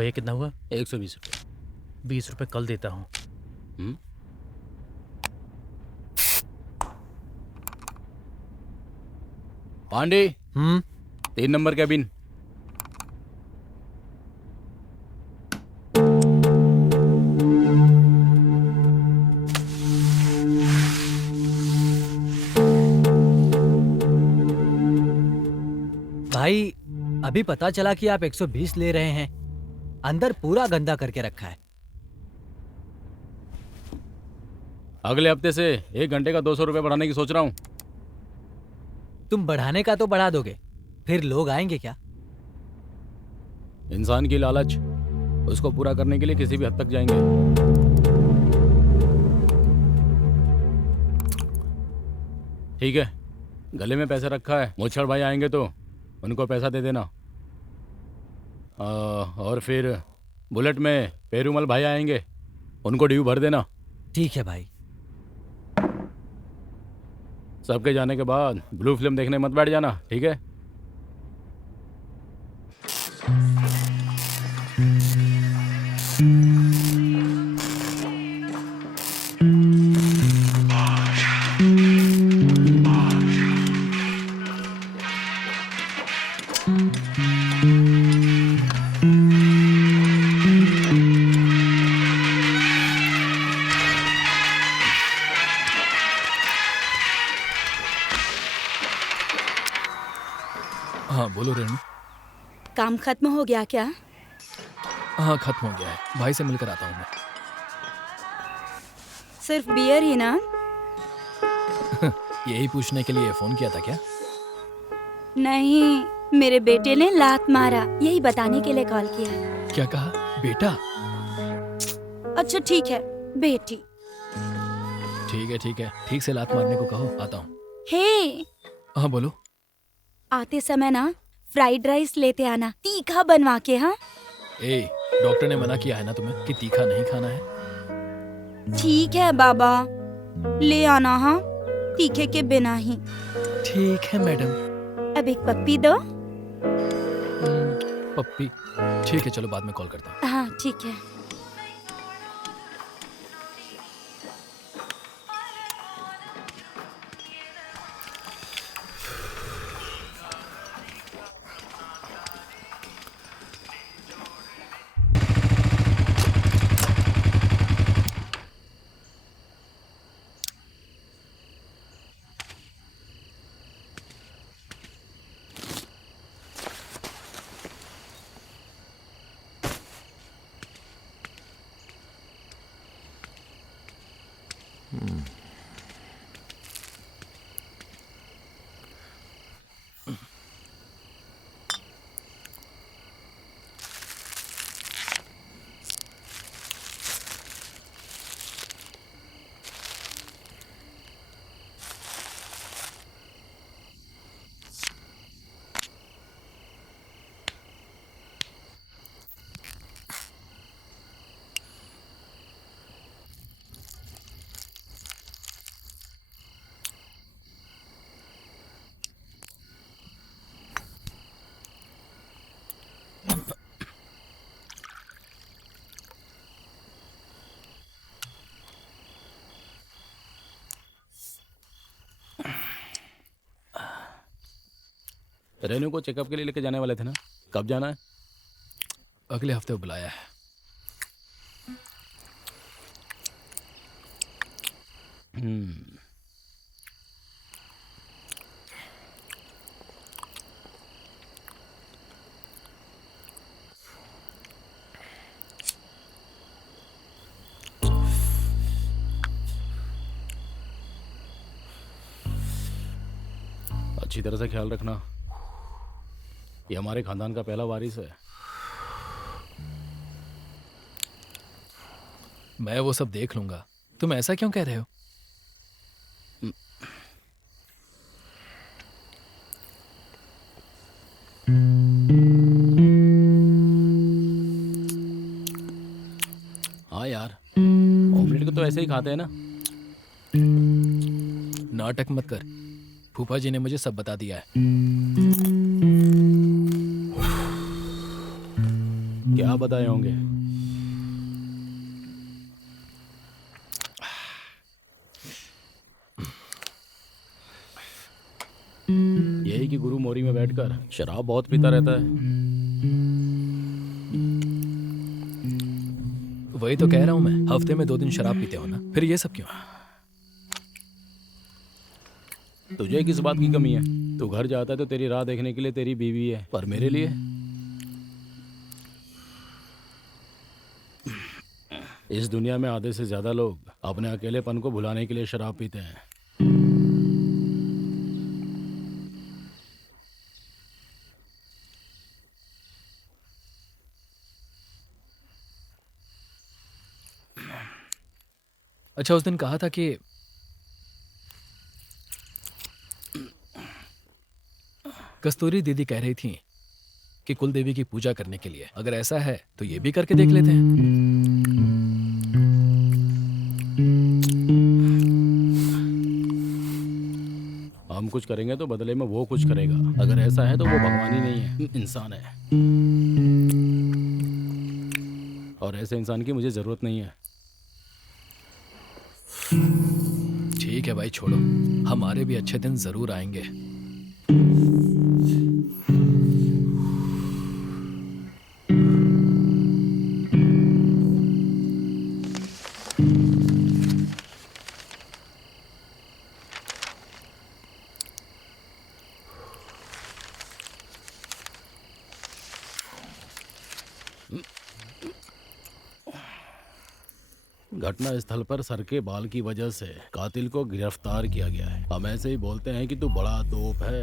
भैया कितना हुआ? 120 रुपये। 20 रुपये कल देता हूँ। पांडे 3 नंबर कैबिन। भाई अभी पता चला कि आप 120 ले रहे हैं। अंदर पूरा गंदा करके रखा है। अगले हफ्ते से 1 घंटे का 200 रुपये बढ़ाने की सोच रहा हूँ। तुम बढ़ाने का तो बढ़ा दोगे, फिर लोग आएंगे क्या? इंसान की लालच, उसको पूरा करने के लिए किसी भी हद तक जाएंगे। ठीक है, गले में पैसे रखा है, मोछड़ भाई आएंगे तो उनको पैसा दे देना। और फिर बुलेट में पेरूमल भाई आएंगे, उनको ड्यू भर देना। ठीक है भाई। सबके जाने के बाद ब्लू फिल्म देखने मत बैठ जाना, ठीक है? हाँ बोलो रेणु। काम खत्म हो गया क्या? हाँ खत्म हो गया है, भाई से मिलकर आता हूँ मैं। सिर्फ बियर ही ना? यही पूछने के लिए फोन किया था क्या? नहीं, मेरे बेटे ने लात मारा, यही बताने के लिए कॉल किया। क्या कहा? बेटा? अच्छा ठीक है, बेटी। ठीक है, ठीक से लात मारने को कहो, आता हूँ। हे, हाँ बोलो। आते समय ना फ्राइड राइस लेते आना, तीखा बनवा के। हाँ ए, डॉक्टर ने मना किया है ना तुम्हें कि तीखा नहीं खाना है। ठीक है बाबा, ले आना। हाँ, तीखे के बिना ही। ठीक है मैडम। अब एक पप्पी दो। पप्पी? ठीक है, चलो बाद में कॉल करता हूँ। हाँ ठीक है। रेनू को चेकअप के लिए लेके जाने वाले थे ना, कब जाना है? अगले हफ्ते बुलाया है। अच्छी तरह से ख्याल रखना, ये हमारे खानदान का पहला वारिस है। मैं वो सब देख लूंगा, तुम ऐसा क्यों कह रहे हो? हाँ यार, ऑमलेट को तो ऐसे ही खाते हैं ना। नाटक मत कर, फूफा जी ने मुझे सब बता दिया है। क्या बताए होंगे? यही कि गुरु मोरी में बैठकर शराब बहुत पीता रहता है। वही तो कह रहा हूं मैं, हफ्ते में 2 दिन शराब पीते हो ना, फिर ये सब क्यों? तुझे किस बात की कमी है? तू घर जाता है तो तेरी राह देखने के लिए तेरी बीवी है, पर मेरे लिए इस दुनिया में आधे से ज्यादा लोग अपने अकेलेपन को भुलाने के लिए शराब पीते हैं। अच्छा, उस दिन कहा था कि कस्तूरी दीदी कह रही थी कि कुल देवी की पूजा करने के लिए, अगर ऐसा है तो ये भी करके देख लेते हैं। हम कुछ करेंगे तो बदले में वो कुछ करेगा। अगर ऐसा है तो वो भगवान ही नहीं है, इंसान है, और ऐसे इंसान की मुझे जरूरत नहीं है। ठीक है भाई, छोड़ो, हमारे भी अच्छे दिन जरूर आएंगे। घटना स्थल पर सर के बाल की वजह से कातिल को गिरफ्तार किया गया है। हम ऐसे ही बोलते हैं कि तू बड़ा तोप है।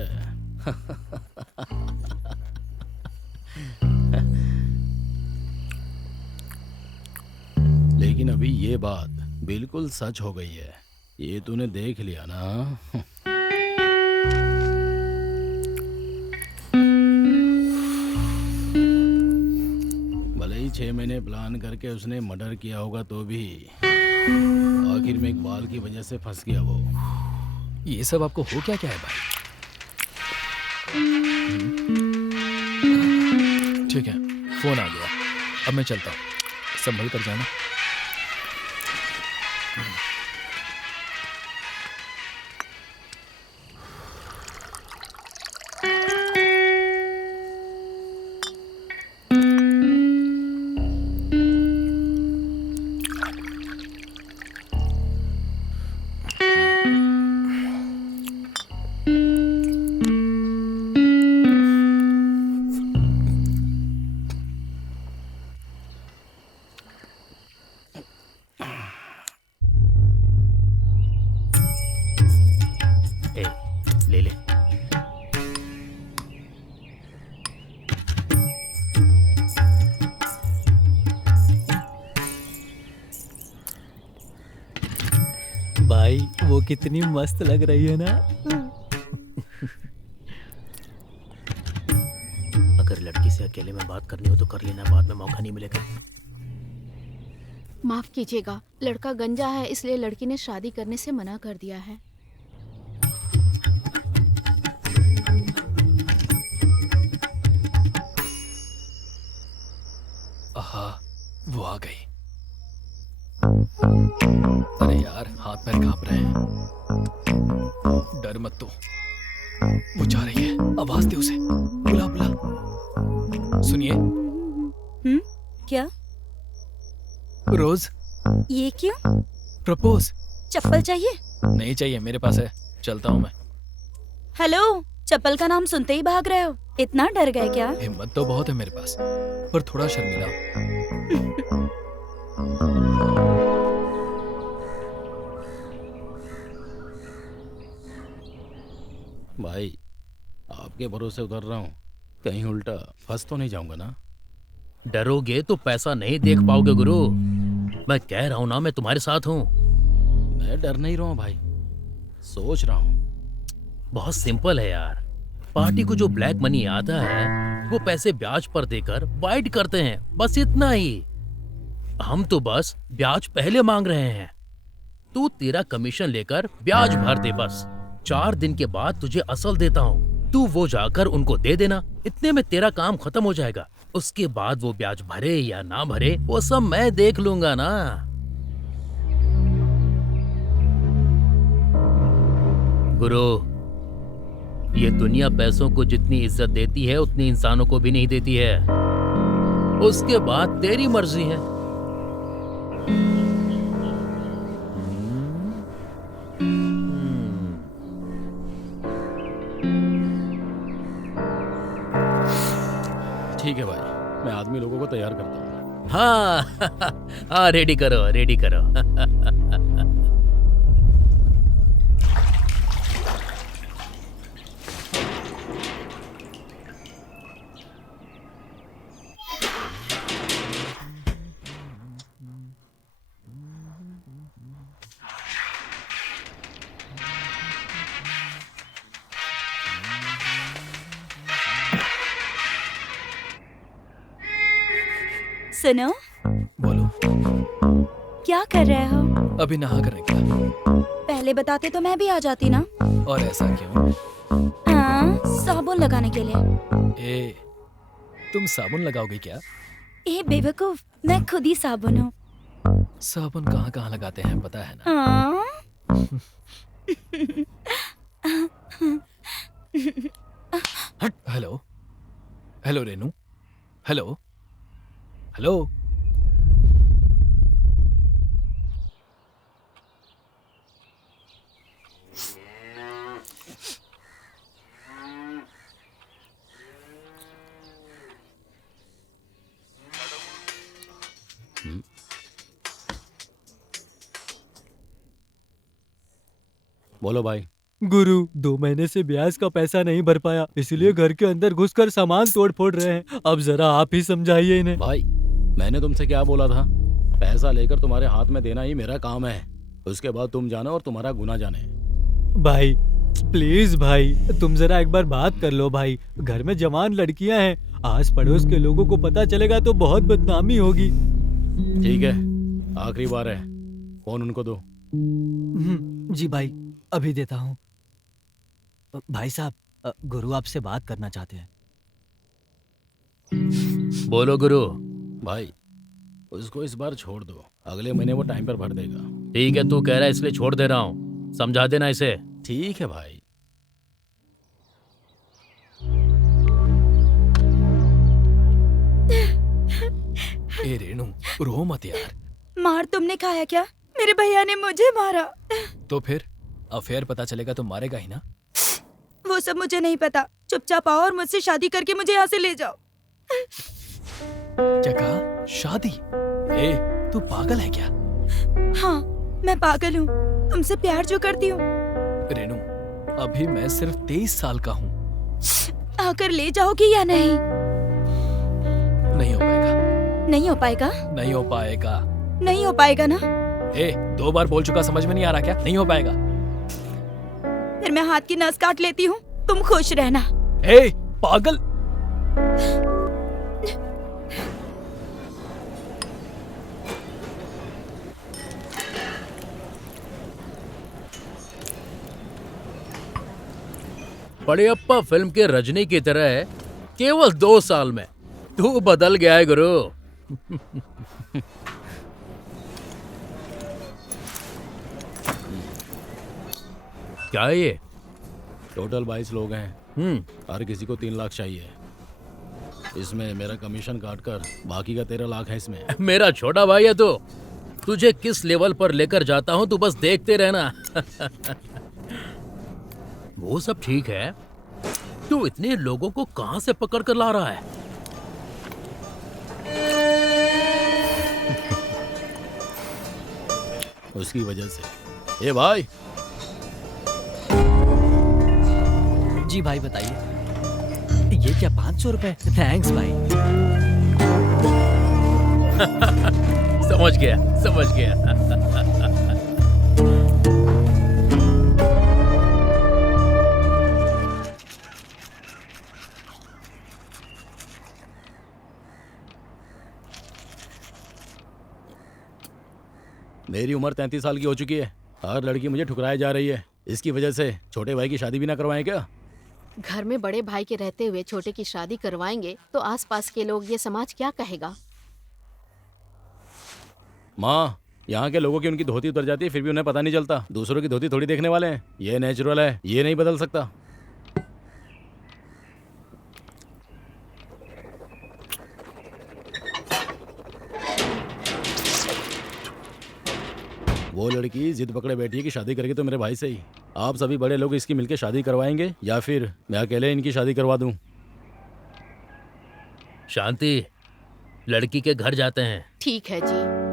लेकिन अभी ये बात बिल्कुल सच हो गई है। ये तूने देख लिया ना। भले ही 6 महीने प्लान करके उसने मर्डर किया होगा तो भी आखिर में एक बाल की वजह से फंस गया वो। ये सब आपको हो क्या क्या है भाई? ठीक है, फोन आ गया, अब मैं चलता हूँ, संभल कर जाना। ए, ले ले। भाई वो कितनी मस्त लग रही है ना। अगर लड़की से अकेले में बात करनी हो तो कर लेना, बाद में मौका नहीं मिलेगा। माफ कीजिएगा, लड़का गंजा है इसलिए लड़की ने शादी करने से मना कर दिया है। आहा, वो आ गई। अरे यार, हाथ पैर कांप रहे हैं। डर मत तो, वो जा रही है, आवाज दे उसे, बुला बुला। सुनिए। क्या? रोज, ये क्यों? प्रपोज। चप्पल चाहिए? नहीं चाहिए, मेरे पास है, चलता हूँ मैं। हेलो, चप्पल का नाम सुनते ही भाग रहे हो, इतना डर गए क्या? हिम्मत तो बहुत है मेरे पास, पर थोड़ा शर्मिला हूं। भाई, आपके भरोसे उतर रहा हूँ, कहीं उल्टा फंस तो नहीं जाऊंगा ना? डरोगे तो पैसा नहीं देख पाओगे गुरु। मैं कह रहा हूं ना, मैं तुम्हारे साथ हूं। मैं डर नहीं रहा हूँ भाई, सोच रहा हूँ। बहुत सिंपल है यार। पार्टी को जो ब्लैक मनी आता है वो पैसे ब्याज पर देकर वाइट करते हैं, बस इतना ही। हम तो बस ब्याज पहले मांग रहे हैं, तू तेरा कमीशन लेकर ब्याज भर दे बस। 4 दिन के बाद तुझे असल देता हूँ, तू वो जाकर उनको दे देना, इतने में तेरा काम खत्म हो जाएगा। उसके बाद वो ब्याज भरे या ना भरे वो सब मैं देख लूंगा ना। गुरु, ये दुनिया पैसों को जितनी इज्जत देती है उतनी इंसानों को भी नहीं देती है। उसके बाद तेरी मर्जी है। ठीक है भाई, मैं आदमी लोगों को तैयार करता हूँ। हाँ हाँ, रेडी करो रेडी करो। सुनो, बोलो। क्या कर रहे हो? अभी नहा कर निकला। पहले बताते तो मैं भी आ जाती ना। और ऐसा क्यों? हाँ, साबुन लगाने के लिए। ए, तुम साबुन लगाओगे क्या? ए बेवकूफ, मैं खुद ही साबुन हूँ। साबुन कहाँ कहाँ लगाते हैं पता है ना? हाँ। Hello, hello Renu, hello, hello. बोलो भाई। गुरु, 2 महीने से ब्याज का पैसा नहीं भर पाया, इसलिए घर के अंदर घुसकर सामान तोड़ फोड़ रहे हैं। अब जरा आप ही समझाइए इन्हें। भाई, मैंने तुमसे क्या बोला था? पैसा लेकर तुम्हारे हाथ में देना ही मेरा काम है। उसके बाद तुम जानो और तुम्हारा गुना जाने। भाई प्लीज भाई, तुम जरा एक बार बात कर लो भाई। घर में जवान लड़कियां हैं, आस पड़ोस के लोगों को पता चलेगा तो बहुत बदनामी होगी। ठीक है, आखिरी बार है, फोन उनको दो। जी भाई, अभी देता हूँ। भाई साहब, गुरु आपसे बात करना चाहते हैं। बोलो गुरु। भाई, उसको इस बार छोड़ दो, अगले महीने वो टाइम पर भर देगा। ठीक है, तू कह रहा है इसलिए छोड़ दे रहा हूँ, समझा देना इसे। ठीक है भाई। ए रेनू, रो मत यार। मार तुमने खाया क्या? मेरे भैया ने मुझे मारा। तो फिर अफेयर पता चलेगा तो मारेगा ही ना? वो सब मुझे नहीं पता। चुपचाप आओ और मुझसे शादी करके मुझे यहाँ से ले जाओ। क्या कहा? शादी? ए, तू पागल है क्या? हाँ, मैं पागल हूँ। तुमसे प्यार जो करती हूँ। रेनू, अभी मैं सिर्फ 23 साल का हूँ। आकर ले जाओगी या नहीं? नहीं हो पाएगा। नहीं हो पाएगा? नहीं हो पाएगा। नहीं हो पाएगा ना? ए, 2 बार बोल चुका, समझ में नहीं आ रहा क्या? नहीं हो पाएगा। फिर मैं हाथ की नस काट लेती हूँ, तुम खुश रहना। ए, पागल! पड़ियप्पा फिल्म के रजनी की तरह है, केवल 2 साल में तू बदल गया है गुरु। क्या है ये? टोटल 22 लोग हैं। हर किसी को 3 लाख चाहिए। इसमें मेरा कमीशन काटकर बाकी का 13 लाख है इसमें। मेरा छोटा भाई है तो तुझे किस लेवल पर लेकर जाता हूं तू बस देखते रहना। वो सब ठीक है, तू इतने लोगों को कहां से पकड़ कर ला रहा है? उसकी वजह से। ए भाई। जी भाई बताइए। ये क्या 500 रुपए? थैंक्स भाई। समझ गया समझ गया। मेरी उम्र 33 साल की हो चुकी है। हर लड़की मुझे ठुकराए जा रही है। इसकी वजह से छोटे भाई की शादी भी ना करवाएं क्या? घर में बड़े भाई के रहते हुए छोटे की शादी करवाएंगे तो आसपास के लोग, ये समाज क्या कहेगा? माँ, यहाँ के लोगों की उनकी धोती उतर जाती है फिर भी उन्हें पता नहीं चलता। दूसरों की धोती थोड़ी देखने वाले हैं। ये नेचुरल है, ये नहीं बदल सकता। वो लड़की जिद पकड़े बैठी है कि शादी करके तो मेरे भाई से ही। आप सभी बड़े लोग इसकी मिलके शादी करवाएंगे या फिर मैं अकेले इनकी शादी करवा दूं? शांति, लड़की के घर जाते हैं। ठीक है जी।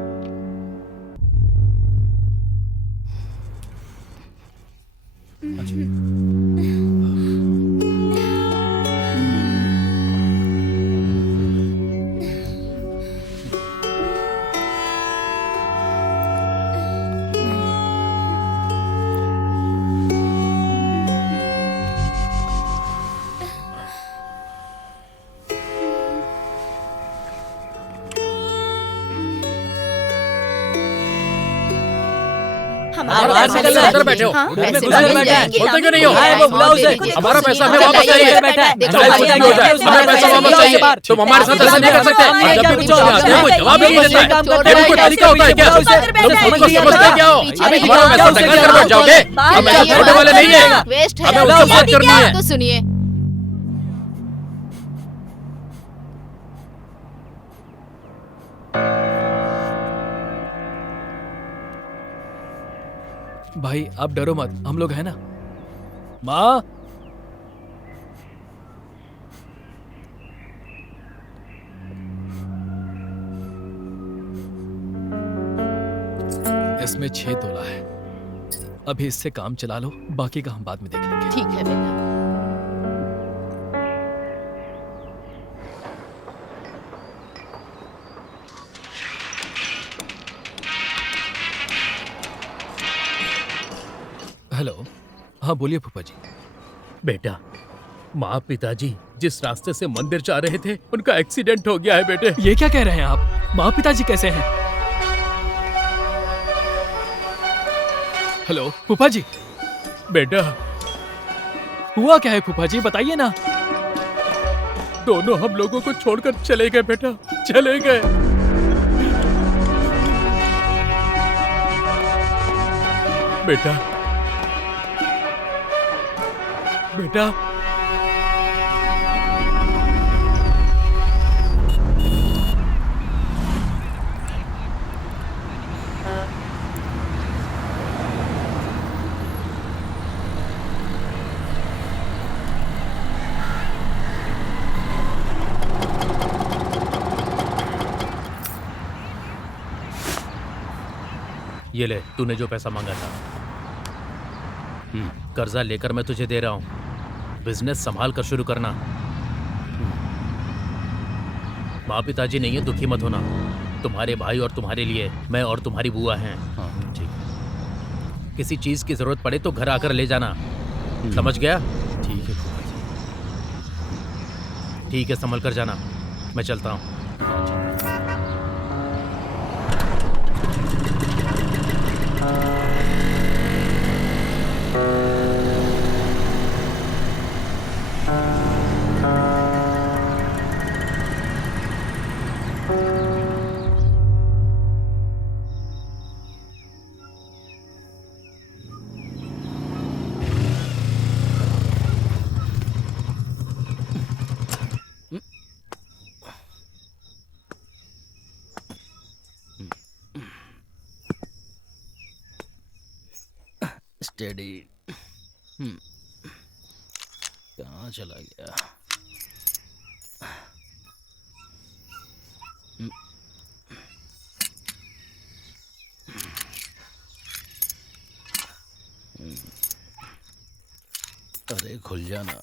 बाहर से निकल, अंदर बैठे हो। हाँ, घर में पैसे घुस मिल बैठे हैं। जाएंगे। बोलते क्यों नहीं हो? हाँ, वो बुलाओ उसे। हमारा पैसा हमें हाँ, वापस बताइए, चाहिए। बैठा है। देखो, चाहे कुछ भी हो जाए, हमें पैसा वापस चाहिए। तुम हमारे साथ ऐसा नहीं कर सकते। और जब भी कुछ आते हैं, कोई जवाब ही नहीं देता है। ये कोई तरीका होता है क्या? तुम खुद को समझते क्या हो? अभी हमारा पैसा दंगल कर बैठ जाओगे? हम ऐसे छोड़ने वाले नहीं है। वेस्ट है। हमें उनसे बात करनी है। तो सुनिए, भाई आप डरो मत, हम लोग हैं ना। माँ, इसमें 6 तोला है। अभी इससे काम चला लो, बाकी का हम बाद में देख लेंगे। ठीक है बेटा। हेलो, हाँ बोलिए फूफा जी। बेटा, माँ पिताजी जिस रास्ते से मंदिर जा रहे थे उनका एक्सीडेंट हो गया है बेटे। ये क्या कह रहे हैं आप? माँ पिताजी कैसे हैं? हेलो फूफा जी, बेटा, हुआ क्या है फूफा जी, बताइए ना। दोनों हम लोगों को छोड़कर चले गए बेटा, चले गए। बेटा, बेटा, ये ले, तूने जो पैसा मांगा था। कर्जा लेकर मैं तुझे दे रहा हूँ, बिजनेस संभाल कर शुरू करना। माँ पिताजी नहीं है, दुखी मत होना। तुम्हारे भाई और तुम्हारे लिए मैं और तुम्हारी बुआ हैं। हाँ ठीक है। किसी चीज की जरूरत पड़े तो घर आकर ले जाना, समझ गया? ठीक है फूफा जी। ठीक है, संभल कर जाना, मैं चलता हूँ। स्टेडी। कहाँ चला गया? अरे खुल जाना।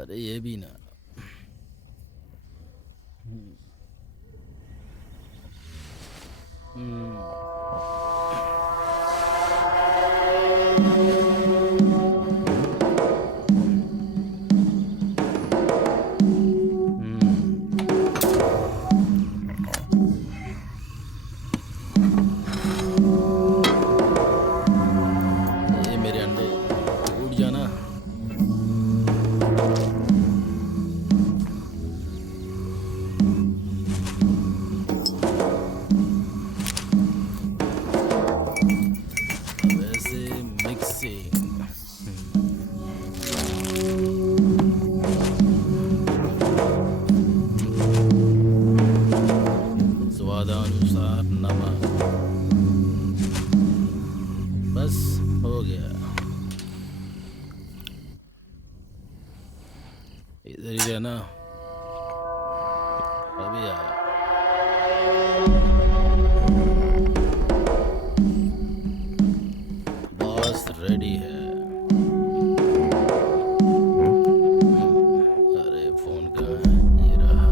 अरे ये भी ना। ये मेरे अंडे टूट जाना। वैसे मिक्सिंग। स्वादानुसार नमक। बस हो गया। इधर ही रहना। अभी आया। बॉस रेडी है। अरे फोन कहाँ है? ये रहा।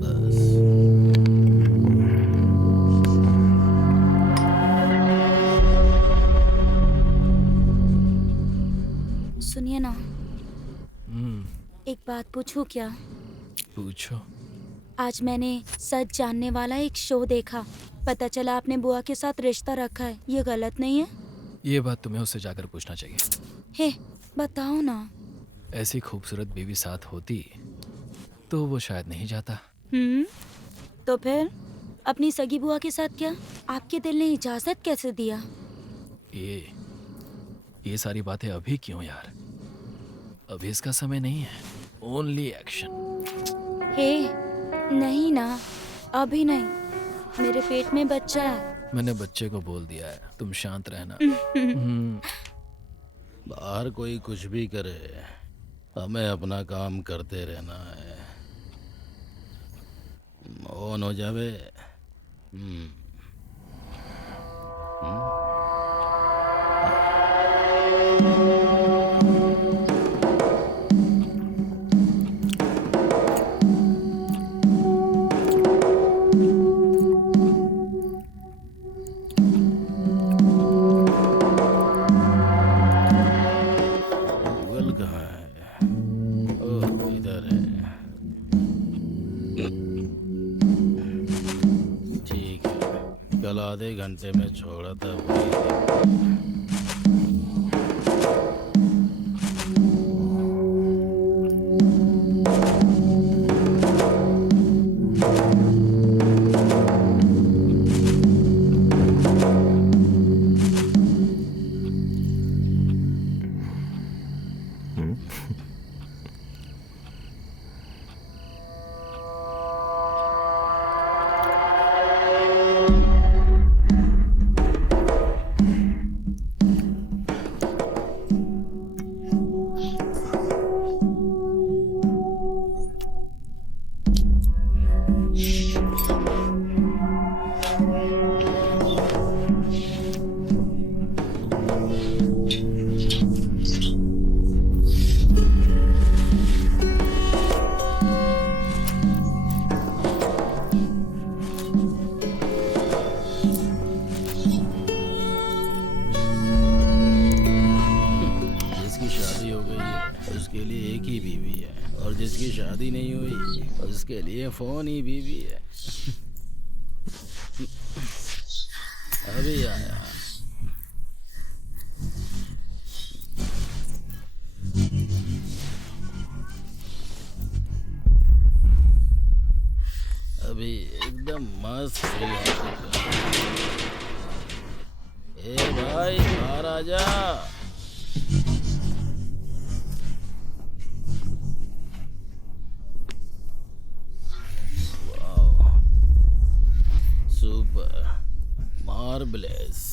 बस सुनिए ना, एक बात पूछूं क्या? पूछो। आज मैंने सच जानने वाला एक शो देखा। पता चला आपने बुआ के साथ रिश्ता रखा है। ये गलत नहीं है? ये बात तुम्हें उससे जाकर पूछना चाहिए। हे, बताओ ना। ऐसी खूबसूरत बीवी साथ होती तो वो शायद नहीं जाता। तो फिर अपनी सगी बुआ के साथ क्या? आपके दिल ने इजाजत कैसे दिया? ये सारी बातें अभी क्यों यार? अभी इसका समय नहीं है। Only action. हे, नहीं ना, अभी नहीं। मेरे पेट में बच्चा है। मैंने बच्चे को बोल दिया है, तुम शांत रहना। बाहर कोई कुछ भी करे, हमें अपना काम करते रहना है। ऑन हो जावे। गूगल कहाँ है? ओह, इधर है। ठीक है, कल आधे घंटे में छोड़ा था वही। उसके लिए एक ही बीवी है, और जिसकी शादी नहीं हुई उसके लिए फोन ही बीवी है। अभी आया। अभी एकदम मस्त फ्री है। ए भाई बाहर आ जा। सुपर मार्बलेस।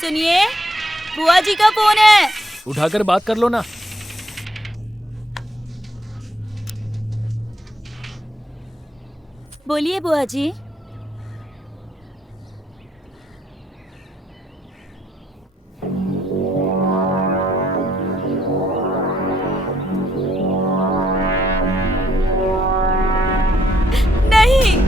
सुनिए, बुआ जी का फोन है। उठाकर बात कर लो ना। बोलिए बुआ जी। नहीं।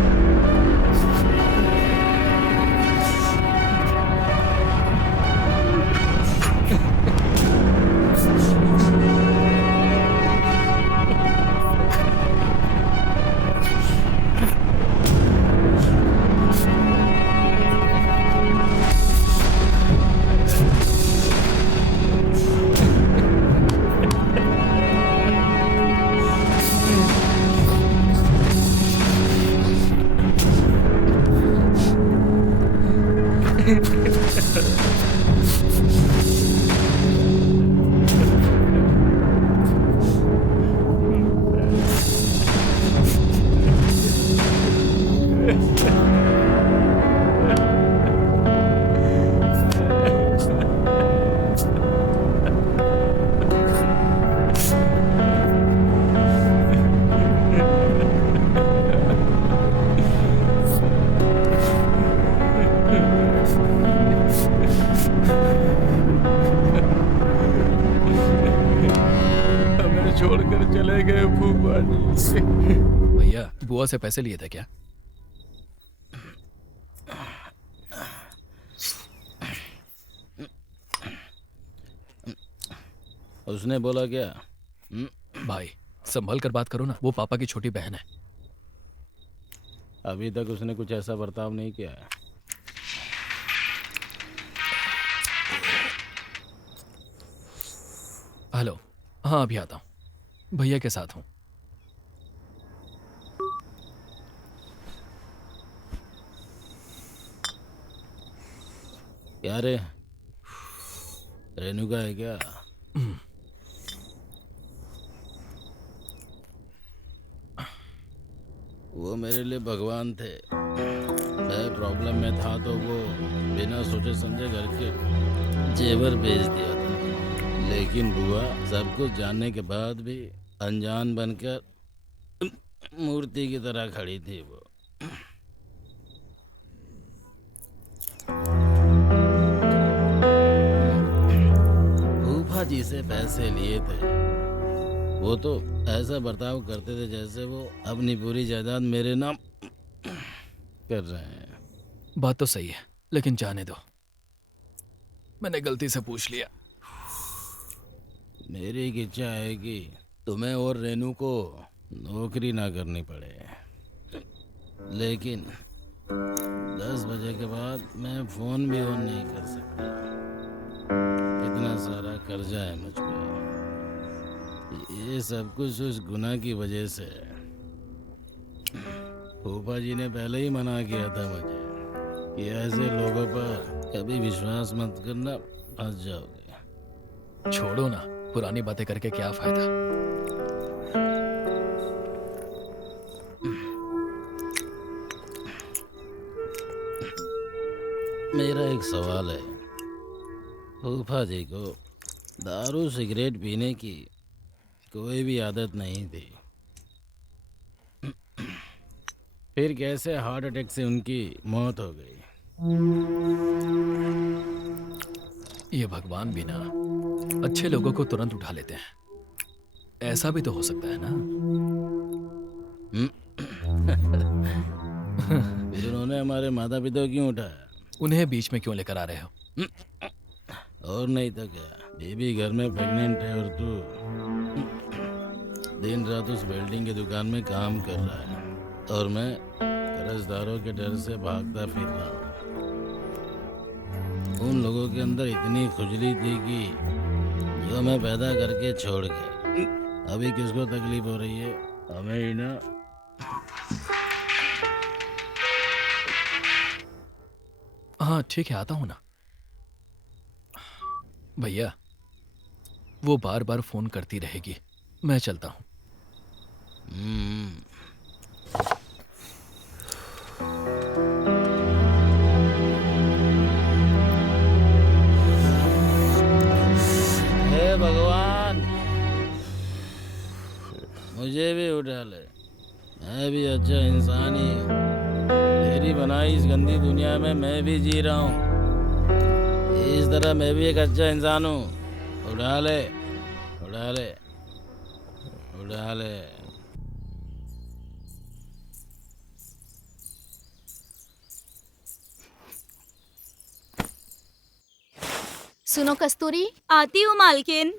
हमें छोड़कर चले गए फूफा जी। भैया बुआ से पैसे लिए थे क्या? उसने बोला क्या? भाई संभल कर बात करो ना, वो पापा की छोटी बहन है। अभी तक उसने कुछ ऐसा बर्ताव नहीं किया है। हेलो, हाँ अभी आता हूँ, भैया के साथ हूँ। क्या रे, रेणु का है क्या? वो मेरे लिए भगवान थे। मैं प्रॉब्लम में था तो वो बिना सोचे समझे घर के जेवर भेज दिया था। लेकिन बुआ सब कुछ जानने के बाद भी अनजान बनकर मूर्ति की तरह खड़ी थी वो। फूफा जी से पैसे लिए थे। वो तो ऐसा बर्ताव करते थे जैसे वो अपनी पूरी जायदाद मेरे नाम कर रहे हैं। बात तो सही है, लेकिन जाने दो, मैंने गलती से पूछ लिया। मेरी एक इच्छा है कि तुम्हें और रेनू को नौकरी ना करनी पड़े, लेकिन 10 बजे के बाद मैं फोन भी ऑन नहीं कर सकता। इतना सारा कर्जा है मुझ पे। ये सब कुछ उस गुनाह की वजह से है। फूफा जी ने पहले ही मना किया था मुझे कि ऐसे लोगों पर कभी विश्वास मत करना, फंस जाओगे। छोड़ो ना, पुरानी बातें करके क्या फायदा। मेरा एक सवाल है, फूफा जी को दारू सिगरेट पीने की कोई भी आदत नहीं थी, फिर कैसे हार्ट अटैक से उनकी मौत हो गई? ये भगवान भी ना अच्छे लोगों को तुरंत उठा लेते हैं। ऐसा भी तो हो सकता है ना। फिर उन्होंने हमारे माता पिता को क्यों उठाया? उन्हें बीच में क्यों लेकर आ रहे हो? और नहीं तो क्या, बेबी घर में प्रेग्नेंट है और तू दिन रात उस वेल्डिंग की दुकान में काम कर रहा है और मैं कर्जदारों के डर से भागता फिर रहा हूँ। उन लोगों के अंदर इतनी खुजली थी कि जो मैं पैदा करके छोड़ गया। अभी किसको तकलीफ हो रही है? हमें ही ना। हाँ ठीक है, आता हूँ ना। भैया वो बार बार फोन करती रहेगी, मैं चलता हूँ। हे भगवान, मुझे भी उठा ले। मैं भी अच्छा इंसान ही हूँ। तेरी बनाई इस गंदी दुनिया में मैं भी जी रहा हूँ। इस तरह मैं भी एक अच्छा इंसान हूँ। उठा ले, उठा ले, उठा ले। सुनो कस्तूरी, आती हूँ मालकिन।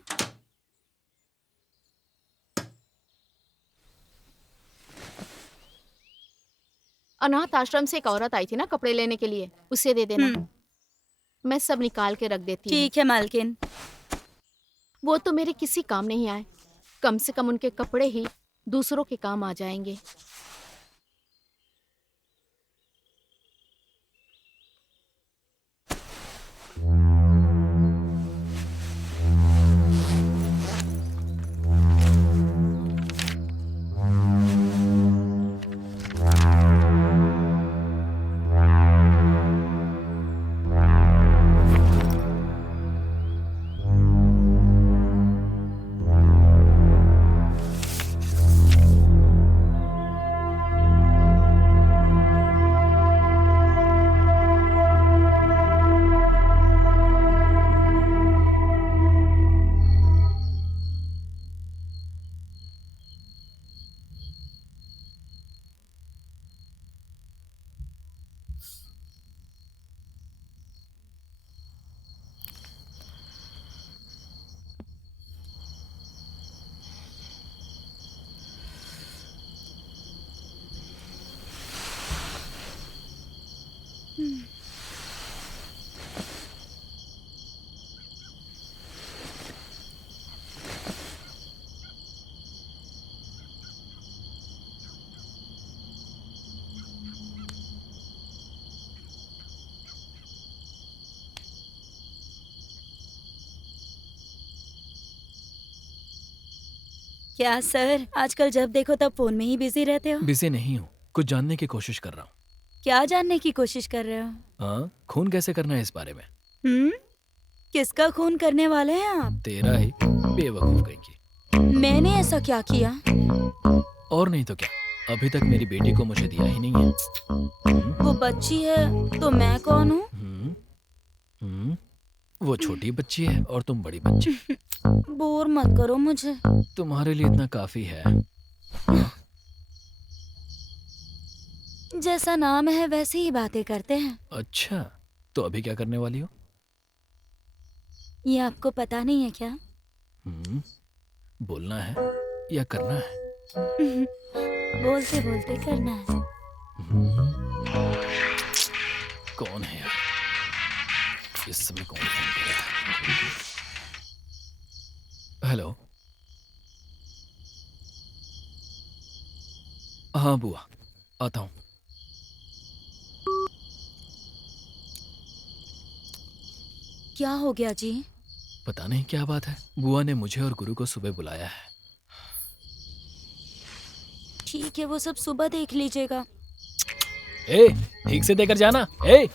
अनाथ आश्रम से एक औरत आई थी ना कपड़े लेने के लिए, उसे दे देना। मैं सब निकाल के रख देती हूँ। ठीक है मालकिन। वो तो मेरे किसी काम नहीं आए, कम से कम उनके कपड़े ही दूसरों के काम आ जाएंगे। क्या सर, आजकल जब देखो तब फोन में ही बिजी रहते हो? बिजी नहीं हूँ, कुछ जानने की कोशिश कर रहा हूँ। क्या जानने की कोशिश कर रहे हो? हाँ, खून कैसे करना है इस बारे में। किसका खून करने वाले हैं आप? तेरा ही, बेवकूफ कहीं की। मैंने ऐसा क्या किया? और नहीं तो क्या, अभी तक मेरी बेटी को मुझे दिया ही नहीं है। वो बच्ची है तो मैं कौन हूँ? वो छोटी बच्ची है और तुम बड़ी बच्ची। बोर मत करो मुझे। तुम्हारे लिए इतना काफी है। जैसा नाम है वैसे ही बातें करते हैं। अच्छा, तो अभी क्या करने वाली हो? ये आपको पता नहीं है क्या? बोलना है या करना है? बोलते बोलते करना है। कौन है यार? इस समय कौन फोन कर रहा है? हेलो। हाँ बुआ, आता हूँ। क्या हो गया जी? पता नहीं क्या बात है, बुआ ने मुझे और गुरु को सुबह बुलाया है। ठीक है, वो सब सुबह देख लीजिएगा। ए, ठीक से देकर जाना। ए,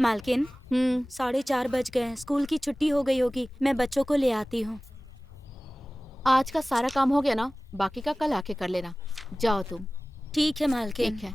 मालकिन, 4:30 बज गए हैं। स्कूल की छुट्टी हो गई होगी। मैं बच्चों को ले आती हूँ। आज का सारा काम हो गया ना, बाकी का कल आके कर लेना। जाओ तुम। ठीक है मालकिन। ठीक है।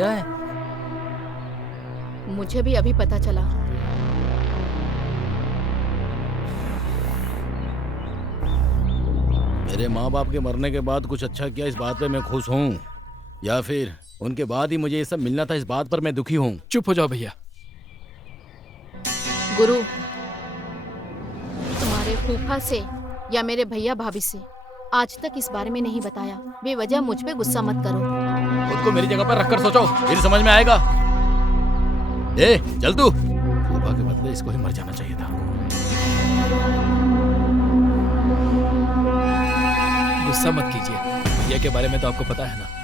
क्या है? मुझे भी अभी पता चला। मेरे माँ बाप के मरने के बाद कुछ अच्छा किया इस बात पे मैं खुश हूँ, या फिर उनके बाद ही मुझे ये सब मिलना था इस बात पर मैं दुखी हूँ। चुप हो जाओ भैया। गुरु, तुम्हारे फूफा से या मेरे भैया भाभी से आज तक इस बारे में नहीं बताया। बेवजह मुझ पे गुस्सा मत करो। खुद को मेरी जगह पर रखकर सोचो, फिर समझ में आएगा। ए, चल तू। फूफा के बदले इसको ही मर जाना चाहिए था। गुस्सा मत कीजिए, भैया के बारे में तो आपको पता है ना।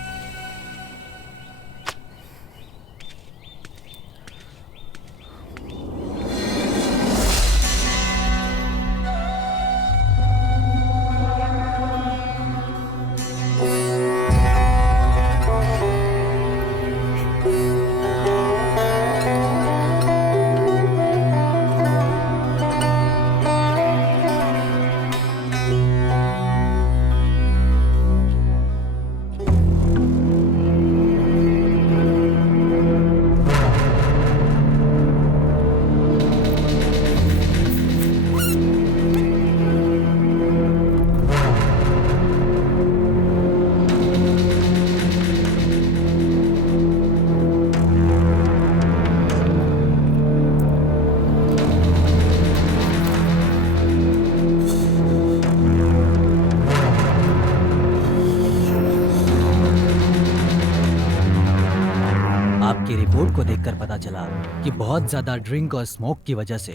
आपकी रिपोर्ट को देखकर पता चला कि बहुत ज्यादा ड्रिंक और स्मोक की वजह से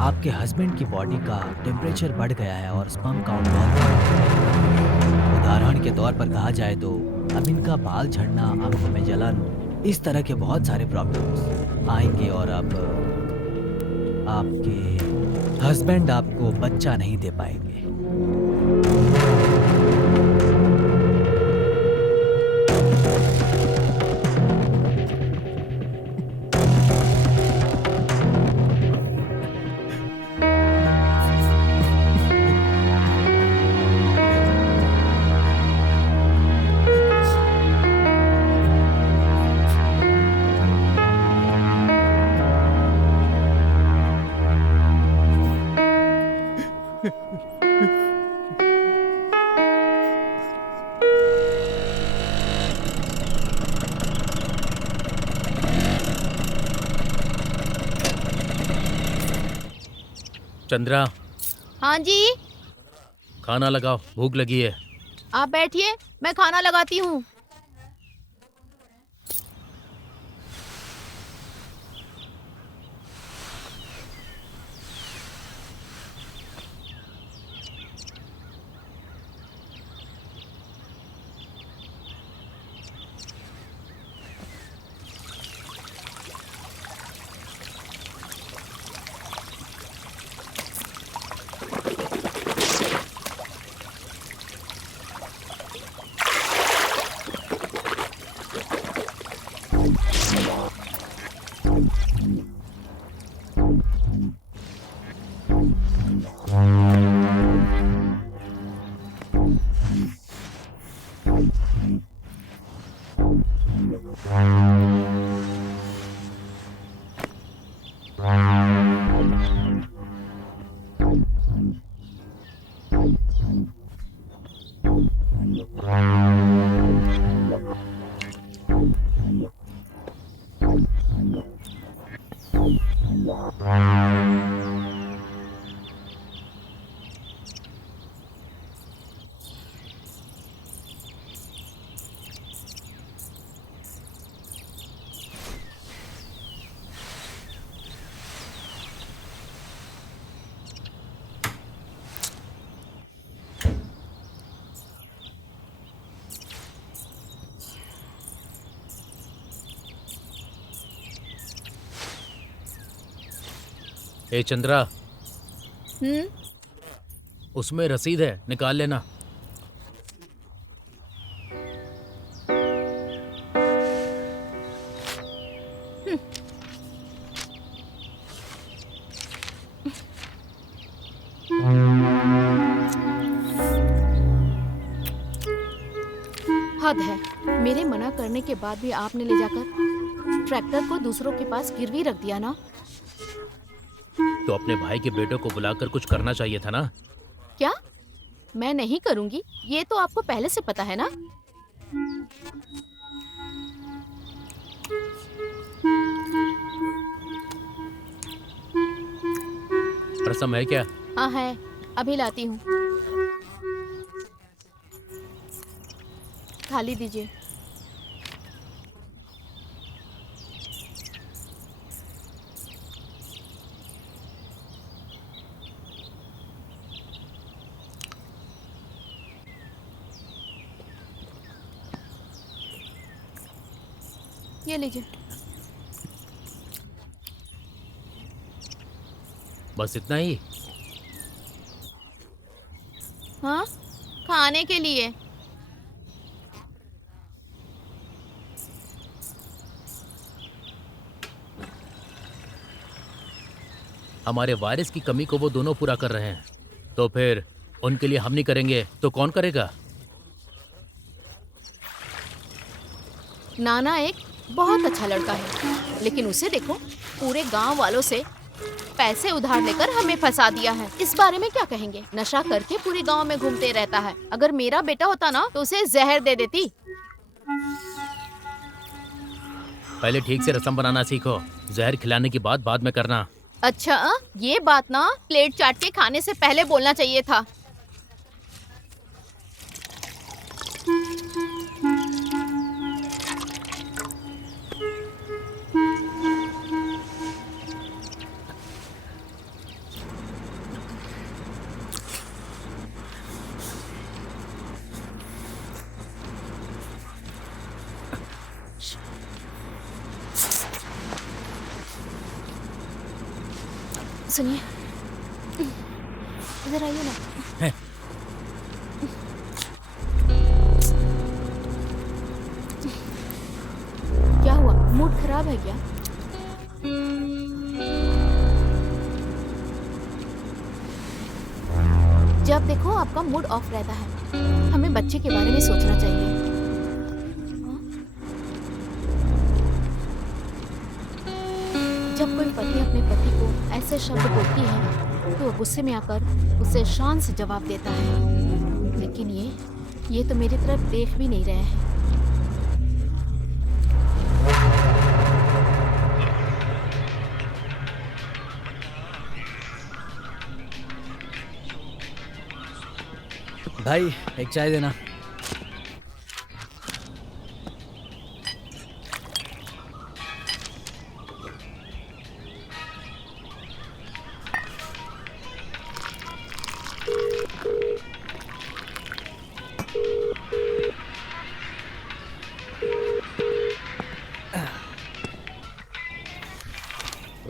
आपके हस्बैंड की बॉडी का टेम्परेचर बढ़ गया है और स्पर्म काउंट बहुत कम हो गया है। उदाहरण के तौर पर कहा जाए तो अब इनका बाल झड़ना, आंखों में जलन, इस तरह के बहुत सारे प्रॉब्लम्स आएंगे और अब आपके हस्बैंड आपको बच्चा नहीं दे पाएंगे। चंद्रा, हाँ जी, खाना लगाओ, भूख लगी है। आप बैठिए, मैं खाना लगाती हूँ। ए चंद्रा, हम्म, उसमें रसीद है, निकाल लेना। हद है, मेरे मना करने के बाद भी आपने ले जाकर ट्रैक्टर को दूसरों के पास गिरवी रख दिया ना। तो अपने भाई के बेटों को बुलाकर कुछ करना चाहिए था ना। क्या मैं नहीं करूंगी? ये तो आपको पहले से पता है ना। रसम है क्या? हाँ है, अभी लाती हूँ। थाली दीजिए। ये लीजिए। बस इतना ही? हाँ, खाने के लिए। हमारे वारिस की कमी को वो दोनों पूरा कर रहे हैं, तो फिर उनके लिए हम नहीं करेंगे तो कौन करेगा? नाना एक बहुत अच्छा लड़का है, लेकिन उसे देखो, पूरे गांव वालों से पैसे उधार लेकर हमें फंसा दिया है। इस बारे में क्या कहेंगे? नशा करके पूरे गांव में घूमते रहता है। अगर मेरा बेटा होता ना तो उसे जहर दे देती। पहले ठीक से रसम बनाना सीखो, जहर खिलाने की बात बाद में करना। अच्छा, ये बात ना प्लेट चाट के खाने से पहले बोलना चाहिए था। सुनिए, इधर आइए ना। क्या हुआ? मूड खराब है क्या? जब देखो आपका मूड ऑफ रहता है। हमें बच्चे के बारे में सोचना चाहिए। जब कोई पति अपने पति को ऐसे शब्द बोलती है तो वो गुस्से में आकर उसे शान से जवाब देता है, लेकिन ये तो मेरी तरफ देख भी नहीं रहे हैं। भाई एक चाय देना।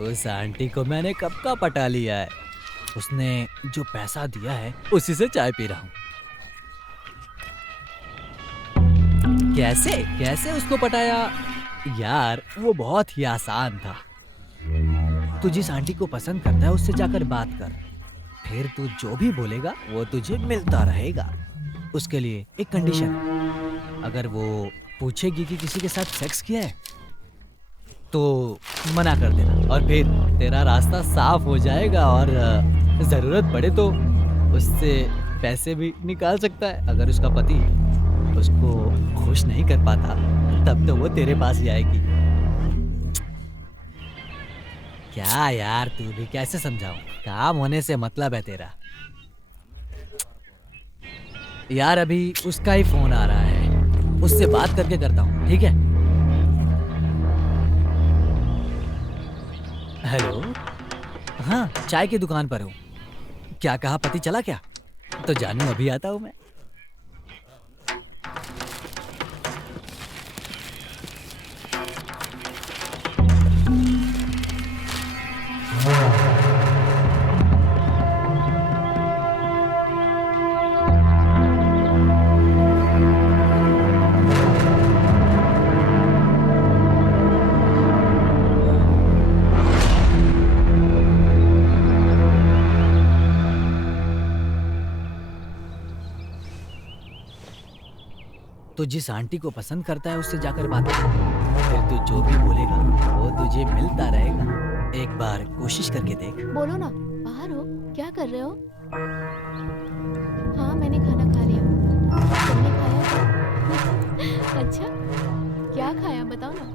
उस आंटी को मैंने कब का पटा लिया है। उसने जो पैसा दिया है उसी से चाय पी रहा हूँ। कैसे कैसे उसको पटाया यार? वो बहुत ही आसान था। तू जिस आंटी को पसंद करता है उससे जाकर बात कर, फिर तू जो भी बोलेगा वो तुझे मिलता रहेगा। उसके लिए एक कंडीशन, अगर वो पूछेगी कि किसी के साथ सेक्स किया है तो मना कर देना, और फिर तेरा रास्ता साफ हो जाएगा और जरूरत पड़े तो उससे पैसे भी निकाल सकता है। अगर उसका पति उसको खुश नहीं कर पाता तब तो वो तेरे पास ही आएगी। क्या यार, तू भी कैसे समझाऊं? काम होने से मतलब है तेरा। यार अभी उसका ही फोन आ रहा है, उससे बात करके करता हूँ, ठीक है? हेलो, हाँ चाय की दुकान पर हूँ। क्या कहा, पति चला क्या? तो जानू अभी आता हूँ मैं। तो जिस आंटी को पसंद करता है उससे जाकर बात कर। फिर तू जो भी बोलेगा वो तुझे मिलता रहेगा। एक बार कोशिश करके देख। बोलो ना, बाहर हो, क्या कर रहे हो? हाँ, मैंने खाना खा लिया। तुमने खाया? अच्छा, क्या खाया बताओ ना।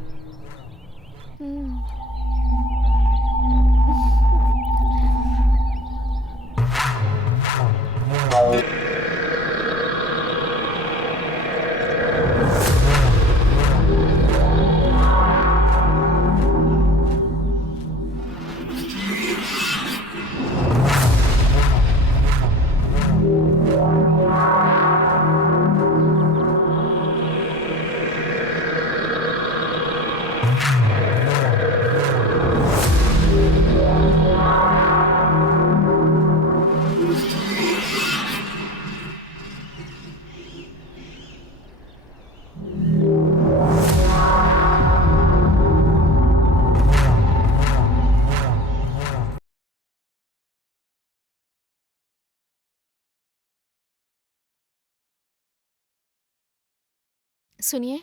सुनिए,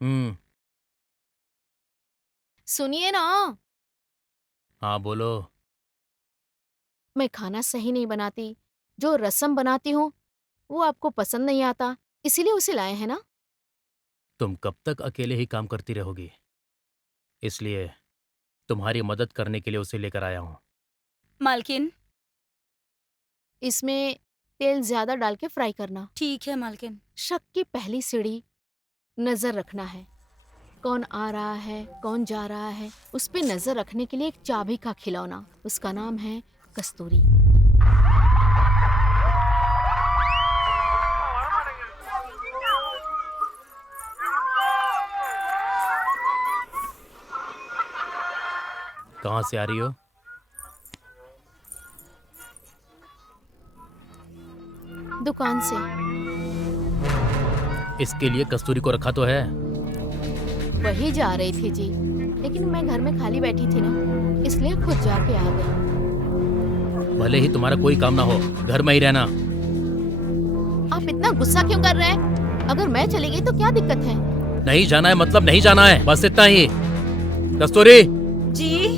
हम्म। सुनिए ना। हाँ बोलो। मैं खाना सही नहीं बनाती। जो रसम बनाती हूँ वो आपको पसंद नहीं आता, इसीलिए उसे लाए हैं ना। तुम कब तक अकेले ही काम करती रहोगी, इसलिए तुम्हारी मदद करने के लिए उसे लेकर आया हूँ। मालकिन। इसमें तेल ज्यादा डाल के फ्राई करना। ठीक है मालकिन। शक की पहली सीढ़ी नजर रखना है। कौन आ रहा है, कौन जा रहा है, उस पे नजर रखने के लिए एक चाबी का खिलौना, उसका नाम है कस्तूरी। कहाँ से आ रही हो? दुकान से। इसके लिए कस्तूरी को रखा तो है। वही जा रही थी जी, लेकिन मैं घर में खाली बैठी थी ना, इसलिए खुद जाके आ गई। भले ही तुम्हारा कोई काम ना हो, घर में ही रहना। आप इतना गुस्सा क्यों कर रहे हैं? अगर मैं चली गई तो क्या दिक्कत है? नहीं जाना है मतलब नहीं जाना है, बस इतना ही। कस्तूरी, जी।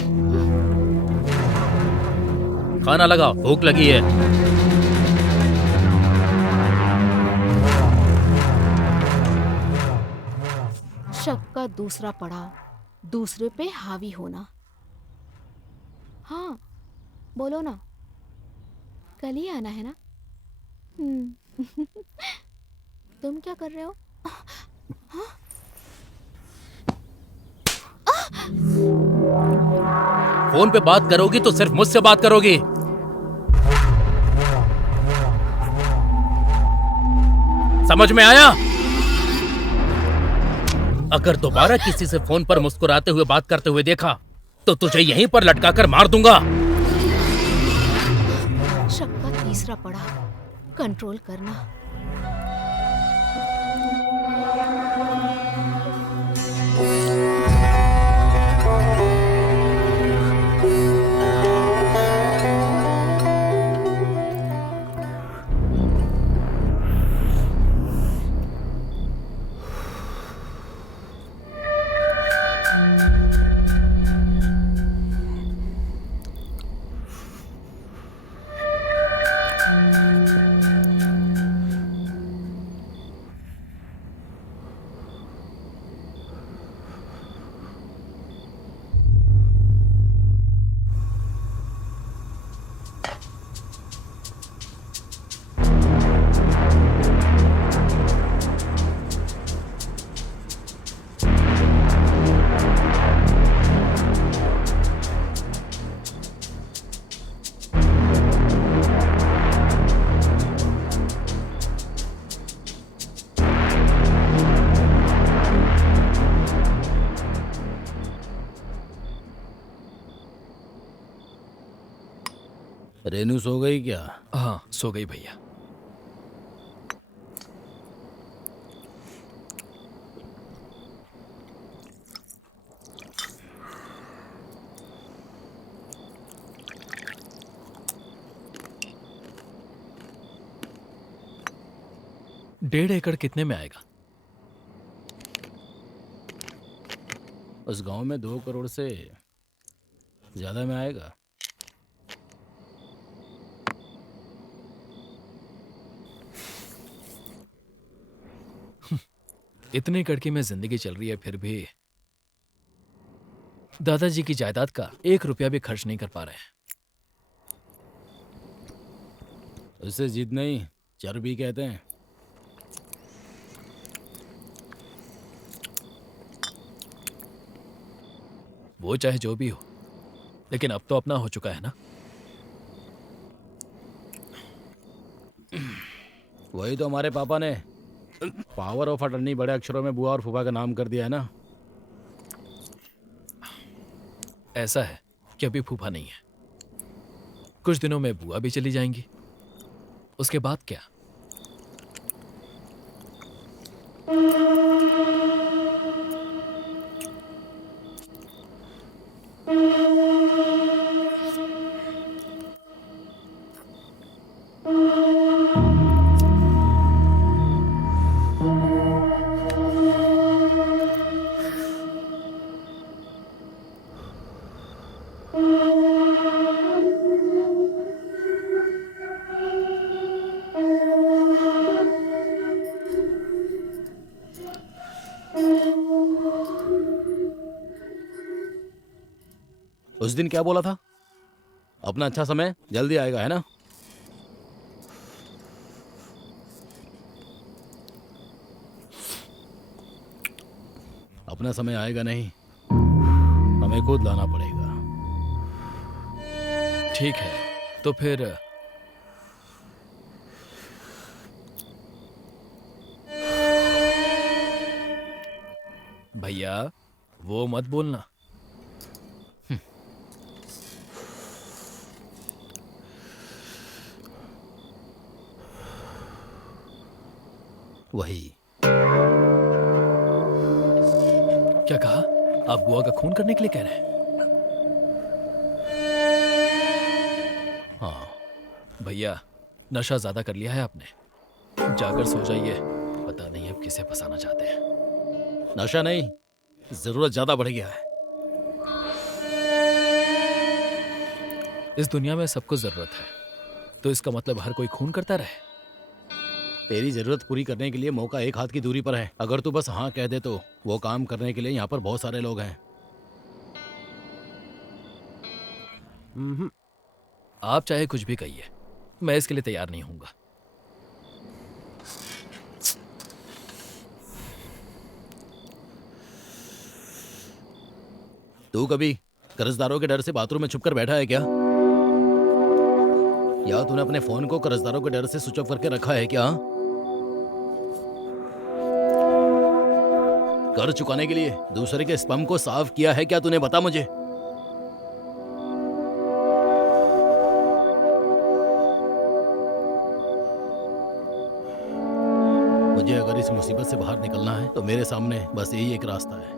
खाना लगाओ, भूख लगी है। शक का दूसरा पड़ाव, दूसरे पे हावी होना। हाँ, बोलो ना, कल ही आना है ना? तुम क्या कर रहे हो? फोन पे बात करोगी तो सिर्फ मुझसे बात करोगी। समझ में आया? अगर दोबारा किसी से फोन पर मुस्कुराते हुए बात करते हुए देखा तो तुझे यहीं पर लटकाकर मार दूंगा। शक का तीसरा पड़ाव, कंट्रोल करना। रेनू सो गई क्या? हाँ, सो गई भैया। डेढ़ एकड़ कितने में आएगा? उस गांव में 2 करोड़ से ज्यादा में आएगा। इतनी कड़की में जिंदगी चल रही है, फिर भी दादाजी की जायदाद का 1 रुपया भी खर्च नहीं कर पा रहे हैं। उसे जिद नहीं, चर्बी कहते हैं। वो चाहे जो भी हो, लेकिन अब तो अपना हो चुका है ना। वही तो हमारे पापा ने पावर ऑफ अटर्नी बड़े अक्षरों में बुआ और फूफा का नाम कर दिया है ना। ऐसा है कि अभी फूफा नहीं है, कुछ दिनों में बुआ भी चली जाएंगी, उसके बाद क्या? उस दिन क्या बोला था? अपना अच्छा समय जल्दी आएगा, है ना? अपना समय आएगा नहीं, हमें खुद लाना पड़ेगा। ठीक है, तो फिर भैया वो मत बोलना। वही। क्या कहा? आप बुआ का खून करने के लिए कह रहे हैं? हाँ। भैया नशा ज्यादा कर लिया है आपने, जाकर सो जाइए। पता नहीं अब किसे फंसाना चाहते हैं। नशा नहीं, जरूरत ज्यादा बढ़ गया है। इस दुनिया में सबको जरूरत है, तो इसका मतलब हर कोई खून करता रहे? तेरी जरूरत पूरी करने के लिए मौका एक हाथ की दूरी पर है। अगर तू बस हाँ कह दे तो वो काम करने के लिए यहाँ पर बहुत सारे लोग हैं। आप चाहे कुछ भी कहिए, मैं इसके लिए तैयार नहीं हूंगा। तू कभी कर्जदारों के डर से बाथरूम में छुपकर बैठा है क्या? या तूने अपने फोन को कर्जदारों के डर से स्विच ऑफ करके रखा है क्या? कर्ज चुकाने के लिए दूसरे के स्पम को साफ किया है क्या तूने? बता मुझे। मुझे अगर इस मुसीबत से बाहर निकलना है तो मेरे सामने बस यही एक रास्ता है।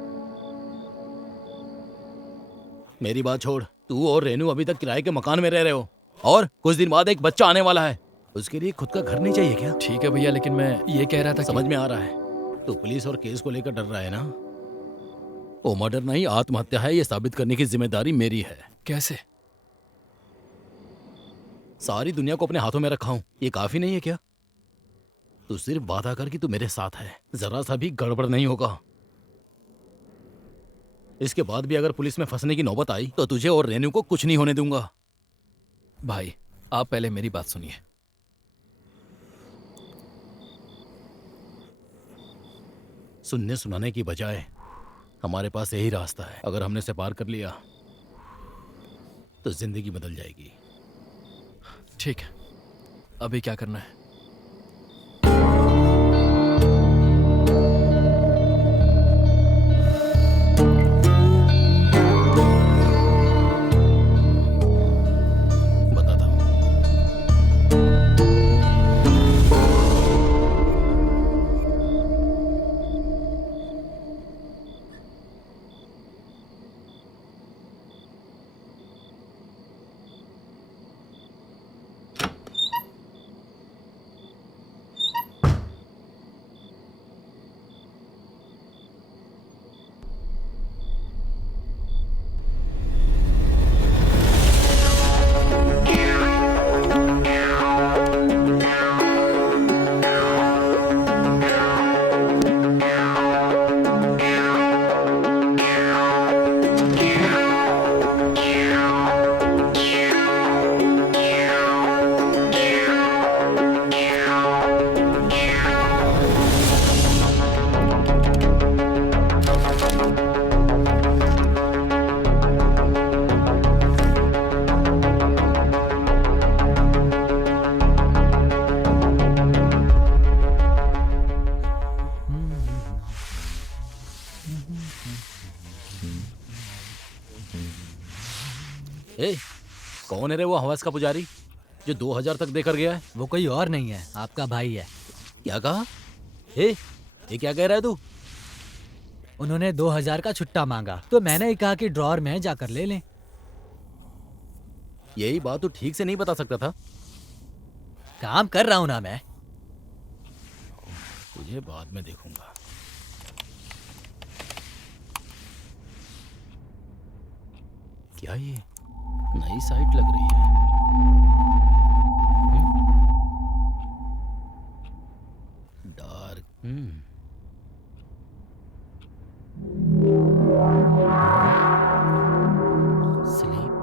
मेरी बात छोड़, तू और रेनू अभी तक किराए के मकान में रह रहे हो और कुछ दिन बाद एक बच्चा आने वाला है। उसके लिए खुद का घर नहीं चाहिए क्या? ठीक है भैया, लेकिन मैं ये कह रहा था समझ में आ रहा है। तो पुलिस और केस को लेकर डर रहा है ना? वो मर्डर नहीं, आत्महत्या है, ये साबित करने की जिम्मेदारी मेरी है। कैसे? सारी दुनिया को अपने हाथों में रखा हूं, ये काफी नहीं है क्या? तू सिर्फ वादा कर कि तू मेरे साथ है, जरा सा भी गड़बड़ नहीं होगा। इसके बाद भी अगर पुलिस में फंसने की नौबत आई तो तुझे और रेनू को कुछ नहीं होने दूंगा। भाई आप पहले मेरी बात सुनिए। सुनने सुनाने की बजाय हमारे पास यही रास्ता है। अगर हमने इसे पार कर लिया तो जिंदगी बदल जाएगी। ठीक है, अभी क्या करना है? बताता हूँ। ए, कौन है रे वो हवस का पुजारी जो 2000 तक देकर गया है? वो कोई और नहीं है, आपका भाई है। क्या कहा? ए, ये क्या कह रहा है तू? उन्होंने 2000 का छुट्टा मांगा तो मैंने ही कहा कि ड्रॉर में जाकर ले लें। यही बात तू ठीक से नहीं बता सकता था? काम कर रहा हूं ना मैं। तुझे बाद में देखूंगा। क्या ये नई साइट लग रही है? डार्क। स्लीप।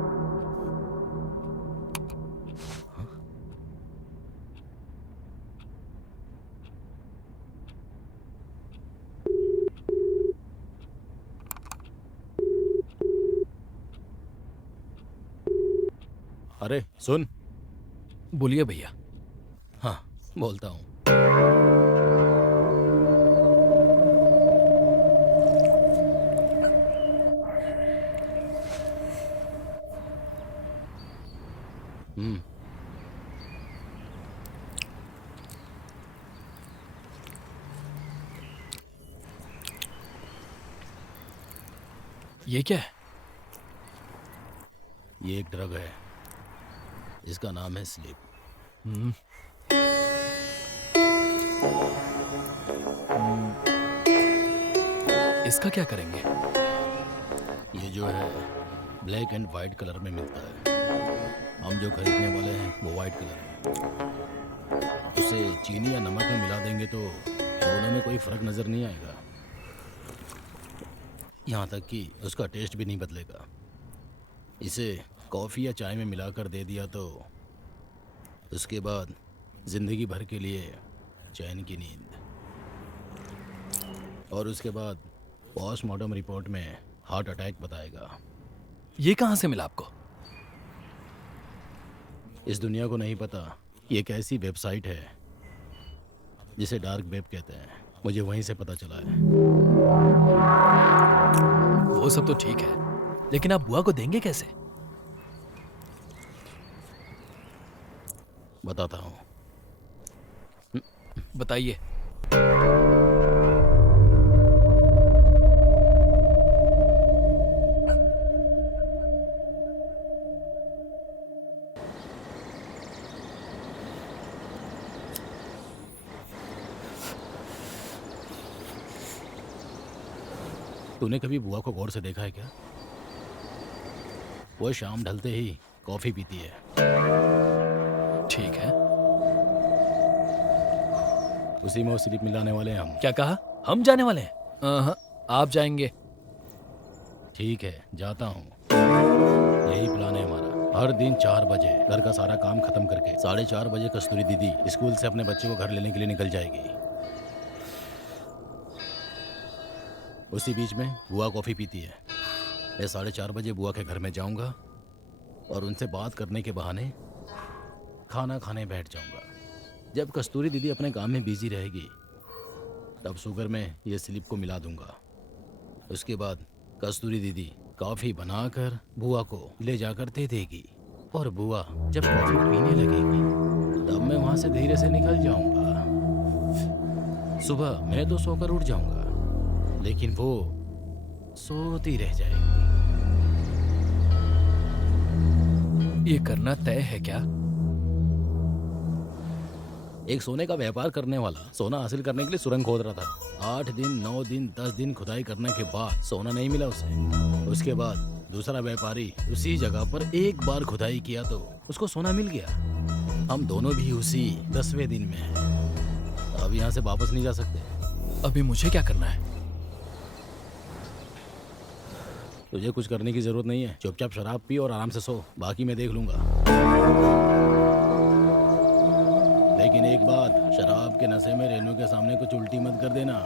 अरे सुन। बोलिए भैया। हाँ, बोलता हूँ। ये क्या है? ये एक ड्रग है, इसका नाम है स्लीप। इसका क्या करेंगे? ये जो है ब्लैक एंड वाइट कलर में मिलता है। हम जो खरीदने वाले हैं वो वाइट कलर है। उसे चीनी या नमक में मिला देंगे तो दोनों में कोई फर्क नजर नहीं आएगा। यहाँ तक कि उसका टेस्ट भी नहीं बदलेगा। इसे कॉफ़ी या चाय में मिलाकर दे दिया तो उसके बाद जिंदगी भर के लिए चैन की नींद। और उसके बाद पोस्टमार्टम रिपोर्ट में हार्ट अटैक बताएगा। ये कहाँ से मिला आपको? इस दुनिया को नहीं पता ये एक ऐसी वेबसाइट है जिसे डार्क वेब कहते हैं। मुझे वहीं से पता चला है। वो सब तो ठीक है, लेकिन आप बुआ को देंगे कैसे? बताता हूँ। बताइए। तूने कभी बुआ को गौर से देखा है क्या? वो शाम ढलते ही कॉफी पीती है। ठीक है। उसी में वो स्लिप मिलाने वाले हैं हम। क्या कहा? हम जाने वाले हैं? आप जाएंगे। ठीक है, जाता हूँ। यही प्लान है हमारा। हर दिन 4 बजे घर का सारा काम खत्म करके 4:30 बजे कस्तूरी दीदी स्कूल से अपने बच्चे को घर लेने के लिए निकल जाएगी। उसी बीच में बुआ कॉफ़ी पीती है। मैं 4:30 बजे बुआ के घर में जाऊंगा और उनसे बात करने के बहाने खाना खाने बैठ जाऊंगा। जब कस्तूरी दीदी अपने काम में बिजी रहेगी तब शुगर में ये स्लिप को मिला दूंगा। उसके बाद कस्तूरी दीदी कॉफ़ी बनाकर बुआ को ले जाकर दे देगी और बुआ जब कॉफ़ी पीने लगेगी तब मैं वहाँ से धीरे से निकल जाऊंगा। सुबह मैं तो सोकर उठ जाऊंगा लेकिन वो सोती रह जाएगी। ये करना तय है क्या? एक सोने का व्यापार करने वाला सोना हासिल करने के लिए सुरंग खोद रहा था। 8 दिन 9 दिन 10 दिन खुदाई करने के बाद सोना नहीं मिला उसे। उसके बाद दूसरा व्यापारी उसी जगह पर एक बार खुदाई किया तो उसको सोना मिल गया। हम दोनों भी उसी 10वें दिन में हैं। अब यहाँ से वापस नहीं जा सकते। अभी मुझे क्या करना है? तुझे कुछ करने की जरूरत नहीं है। चुपचाप शराब पी और आराम से सो, बाकी मैं देख लूंगा। लेकिन एक बात, शराब के नशे में रेनू के सामने कुछ उल्टी मत कर देना।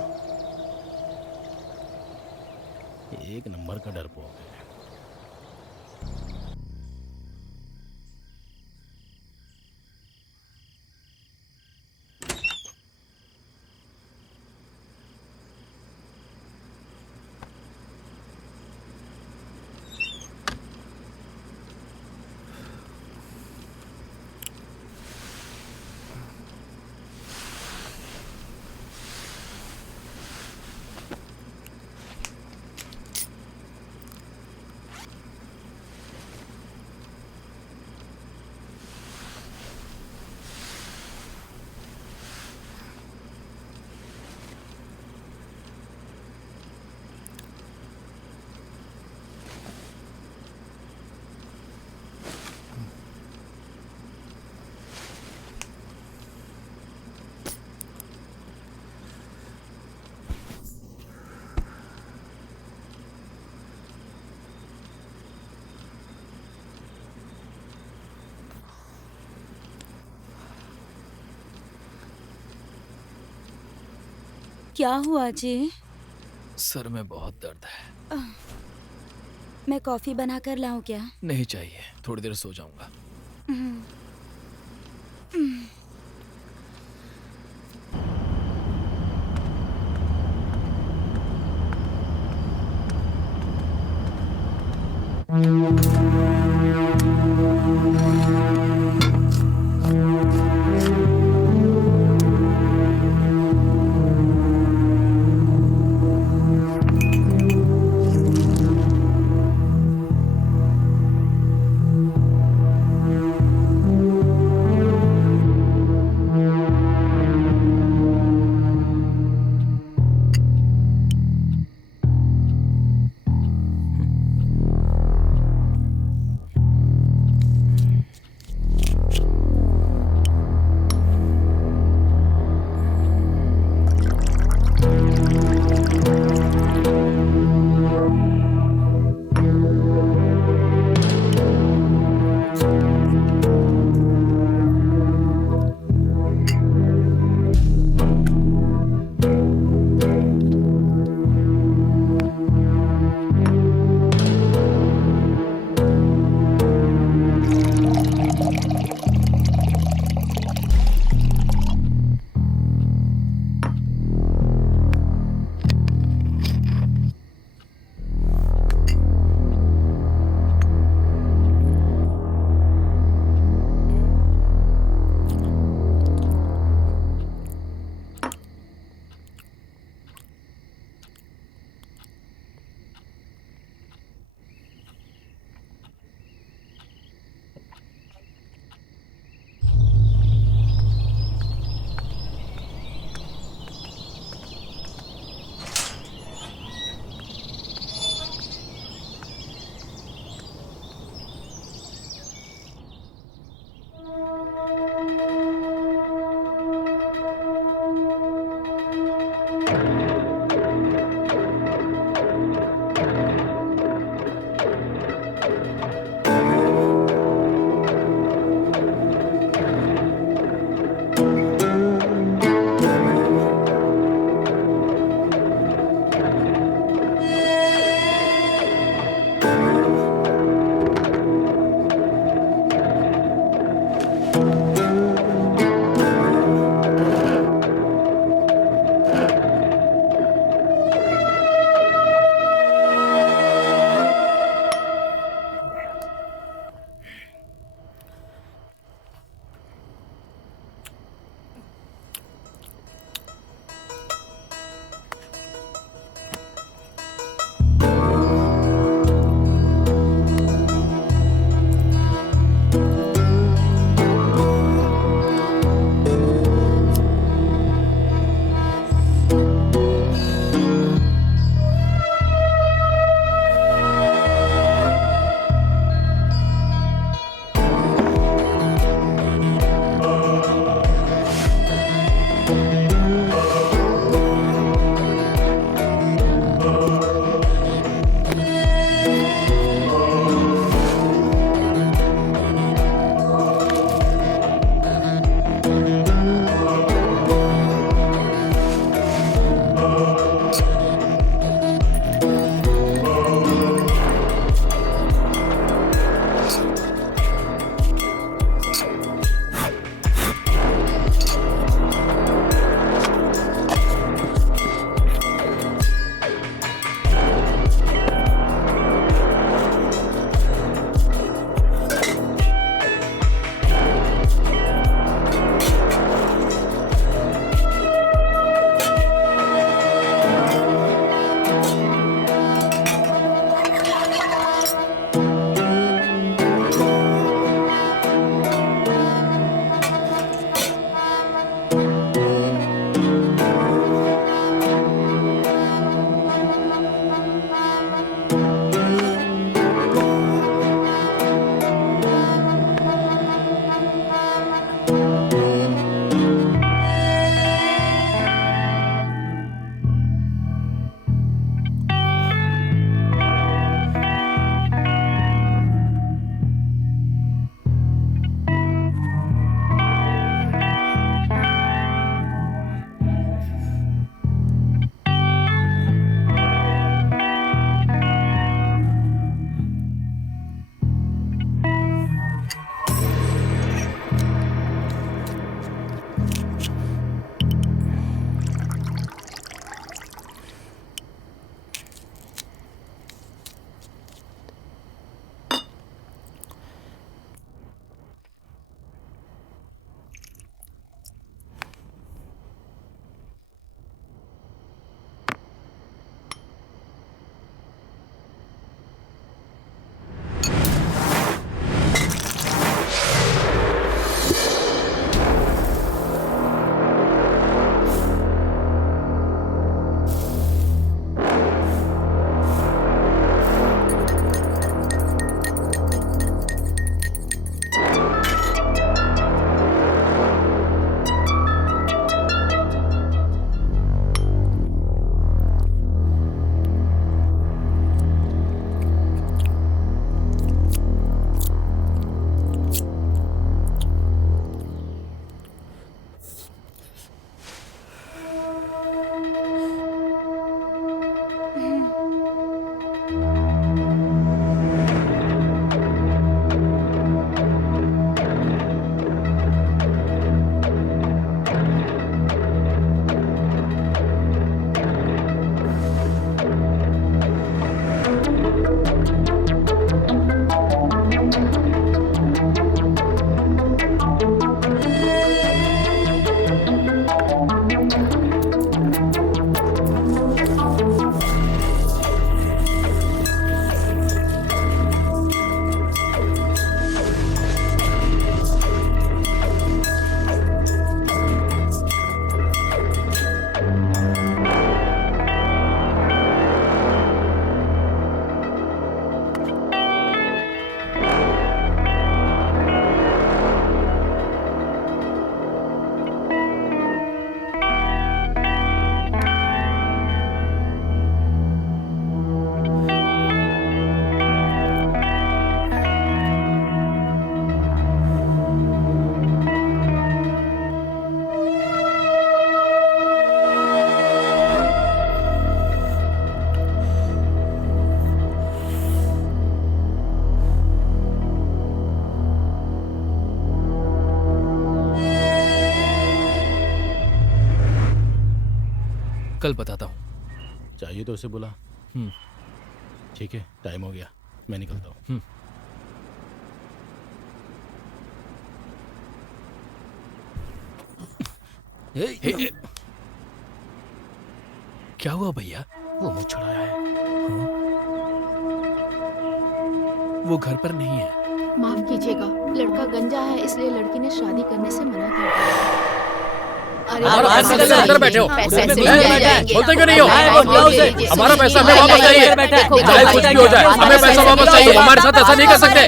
एक नंबर का डरपोक है। क्या हुआ जी? सर में बहुत दर्द है। मैं कॉफी बना कर लाऊं क्या? नहीं चाहिए, थोड़ी देर सो जाऊंगा। कल बताता हूँ। चाहिए तो उसे बुला। हम्म। ठीक है, टाइम हो गया, मैं निकलता हूँ। क्या हुआ भैया? वो मुझ छुड़ाया है। वो घर पर नहीं है। माफ कीजिएगा, लड़का गंजा है इसलिए लड़की ने शादी करने से मना कर दिया। अरे हमारा बाहर पैसा निकल लेकर अंदर जाइए, बैठे हो। पैसे ऐसे ले, मिल ले, जाएंगे। बोलते क्यों नहीं हो? हाँ, बोलो उसे। लीजिए, लीजिए, हमारा सुनिए, पैसा हमें वापस आइए, चाहिए। देखो, चाहे देखो, कुछ भी हो जाए, हमारे हमें पैसा पैसे वापस मिल चाहिए। जाएंगे। हमारे साथ ऐसा नहीं कर सकते।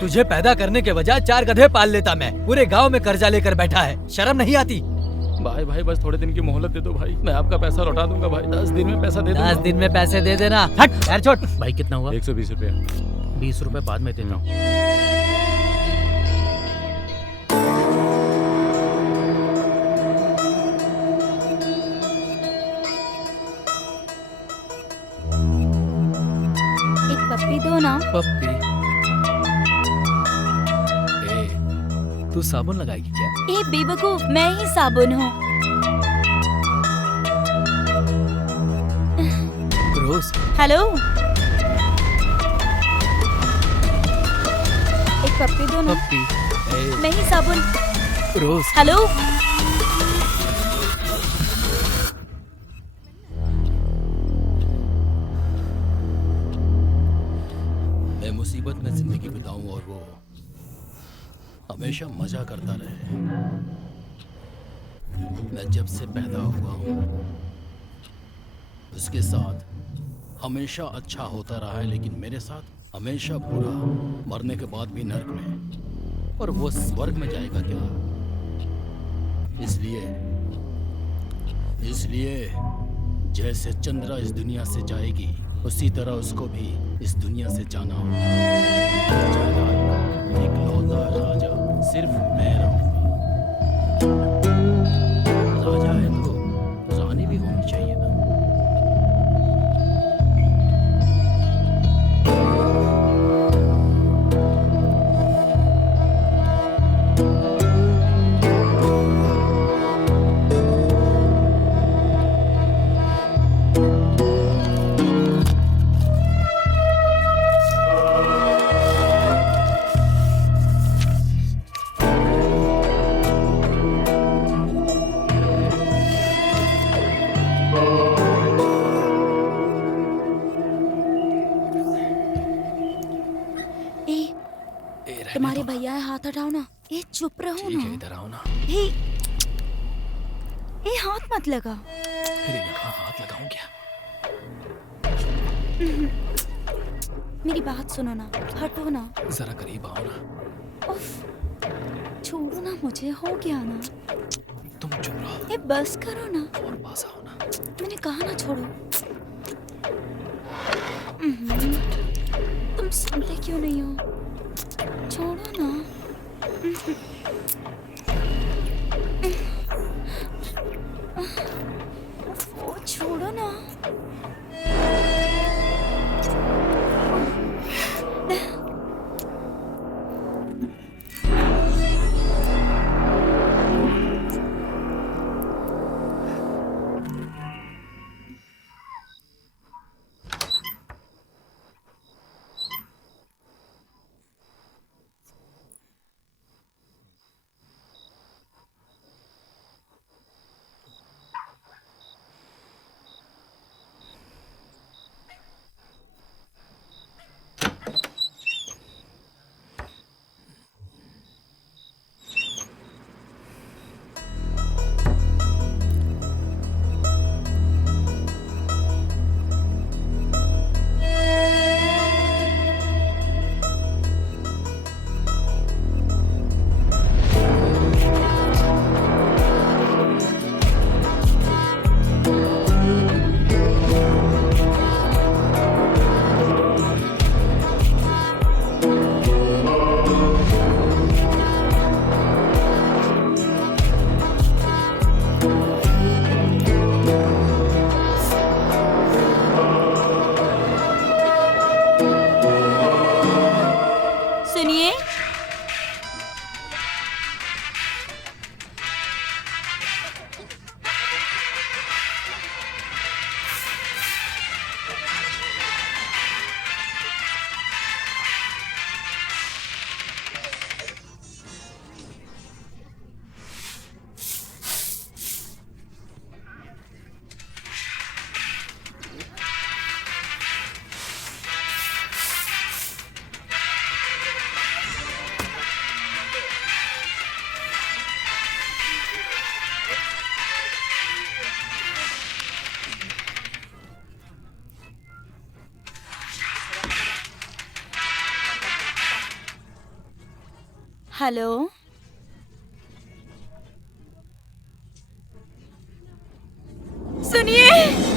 तुझे पैदा करने के बजाय 4 गधे पाल लेता मैं। पूरे गांव में कर्जा लेकर बैठा है, शर्म नहीं आती? भाई भाई बस थोड़े दिन की मोहलत दे दो भाई, मैं आपका पैसा लौटा दूंगा भाई। 10 दिन में पैसा दे दूंगा। 10 दिन में पैसे दे देना। हट यार, छोड़। भाई कितना हुआ? 120 रुपया। 20 रुपए बाद में देता हूँ। एक पप्पी दो ना। पप्पी। तू साबुन लगाएगी क्या? ए बेवकूफ, मैं ही साबुन हूँ। रोज। हेलो, एक पप्पी दो ना। पप्पी। मैं ही साबुन। रोज। हेलो, मैं मुसीबत में जिंदगी बिताऊं और वो हमेशा मजा करता रहे। मैं जब से पैदा हुआ हूं उसके साथ हमेशा अच्छा होता रहा है, लेकिन मेरे साथ हमेशा बुरा। मरने के बाद भी नर्क में, और वो स्वर्ग में जाएगा क्या? इसलिए जैसे चंद्रा इस दुनिया से जाएगी उसी तरह उसको भी इस दुनिया से जाना होगा। जायदाद का इकलौता राजा सिर्फ मैं रहूंगा। राजा है तो रानी भी होनी चाहिए ना। ए रहने तुम्हारे दो ना। भैया है, हाथ हटाओ ना। ए चुप रहो ठीक है, ना। इधर आओ ना। ए ए हाथ मत लगा। फिर यहाँ हाथ लगाऊं क्या? मेरी बात सुनो ना, हटो ना। जरा करीब आओ ना। उफ, छोड़ो ना मुझे, हो गया ना। तुम चुप रहो ए बस करो ना, और पास आओ ना। मैंने कहा ना छोड़ो। तुम सुनते क्यों नहीं हो? छोड़ो ना। ओ छोड़ो ना। हेलो। सुनिए।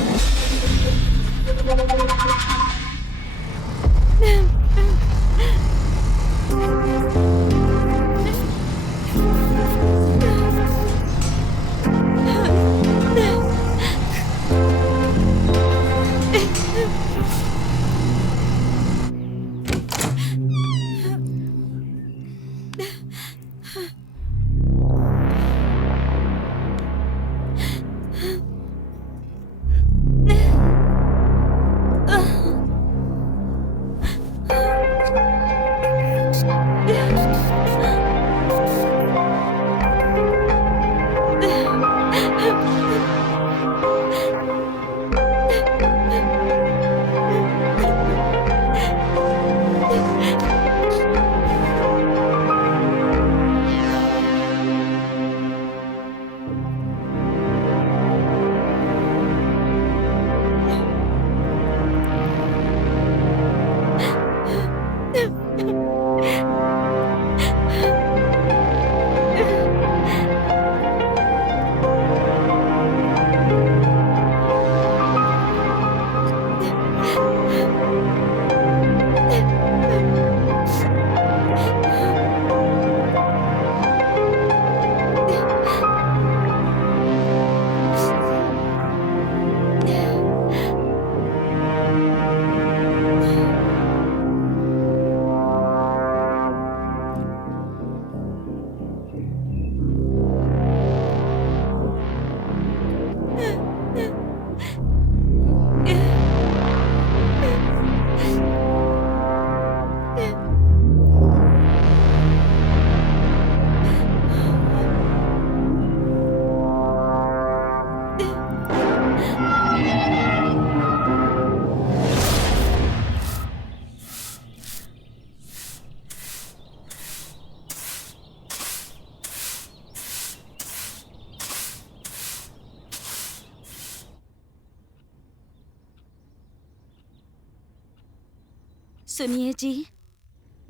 सुनिए जी,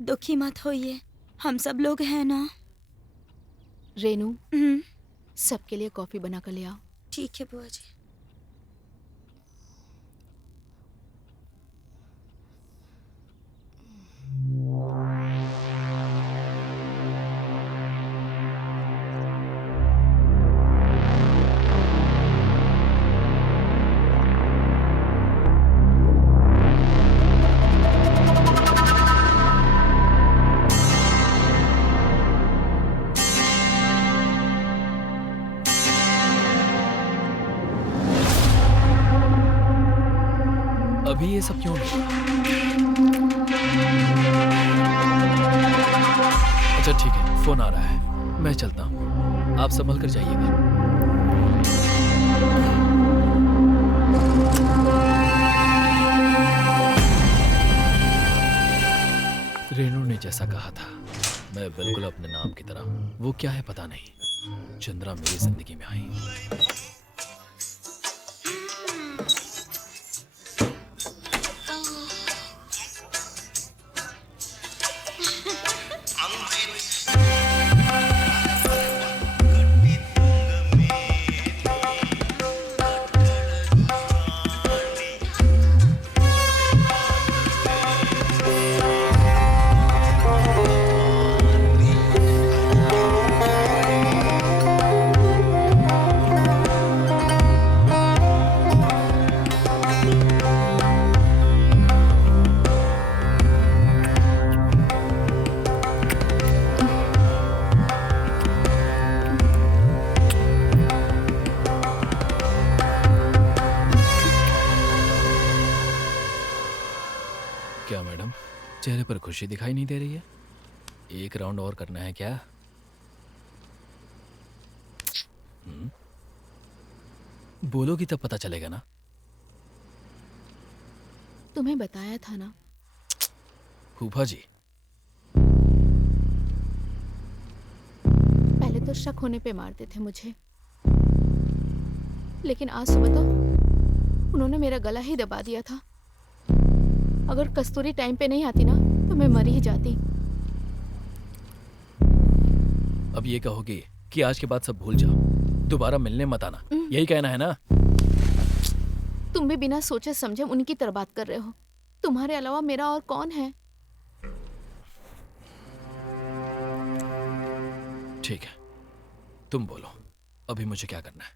दुखी मत होइए, हम सब लोग हैं ना। रेनू, हम्म, सबके लिए कॉफी बना कर ले आओ। ठीक है बुआ जी। अभी ये सब क्यों नहीं? अच्छा ठीक है, फोन आ रहा है, मैं चलता हूँ, आप संभल कर जाइएगा। रेनू ने जैसा कहा था, मैं बिल्कुल अपने नाम की तरह हूँ। वो क्या है पता नहीं, चंद्रा मेरी जिंदगी में आई। क्या मैडम, चेहरे पर खुशी दिखाई नहीं दे रही है? एक राउंड और करना है क्या? बोलोगी तब पता चलेगा ना। तुम्हें बताया था ना। फूफा जी, पहले तो शक होने पे मारते थे मुझे, लेकिन आज सुबह तो उन्होंने मेरा गला ही दबा दिया था। अगर कस्तूरी टाइम पे नहीं आती ना तो मैं मर ही जाती। अब ये कहोगे कि आज के बाद सब भूल जाओ, दोबारा मिलने मत आना, यही कहना है ना? तुम भी बिना सोचे समझे उनकी तरह बात कर रहे हो। तुम्हारे अलावा मेरा और कौन है? ठीक है, तुम बोलो, अभी मुझे क्या करना है?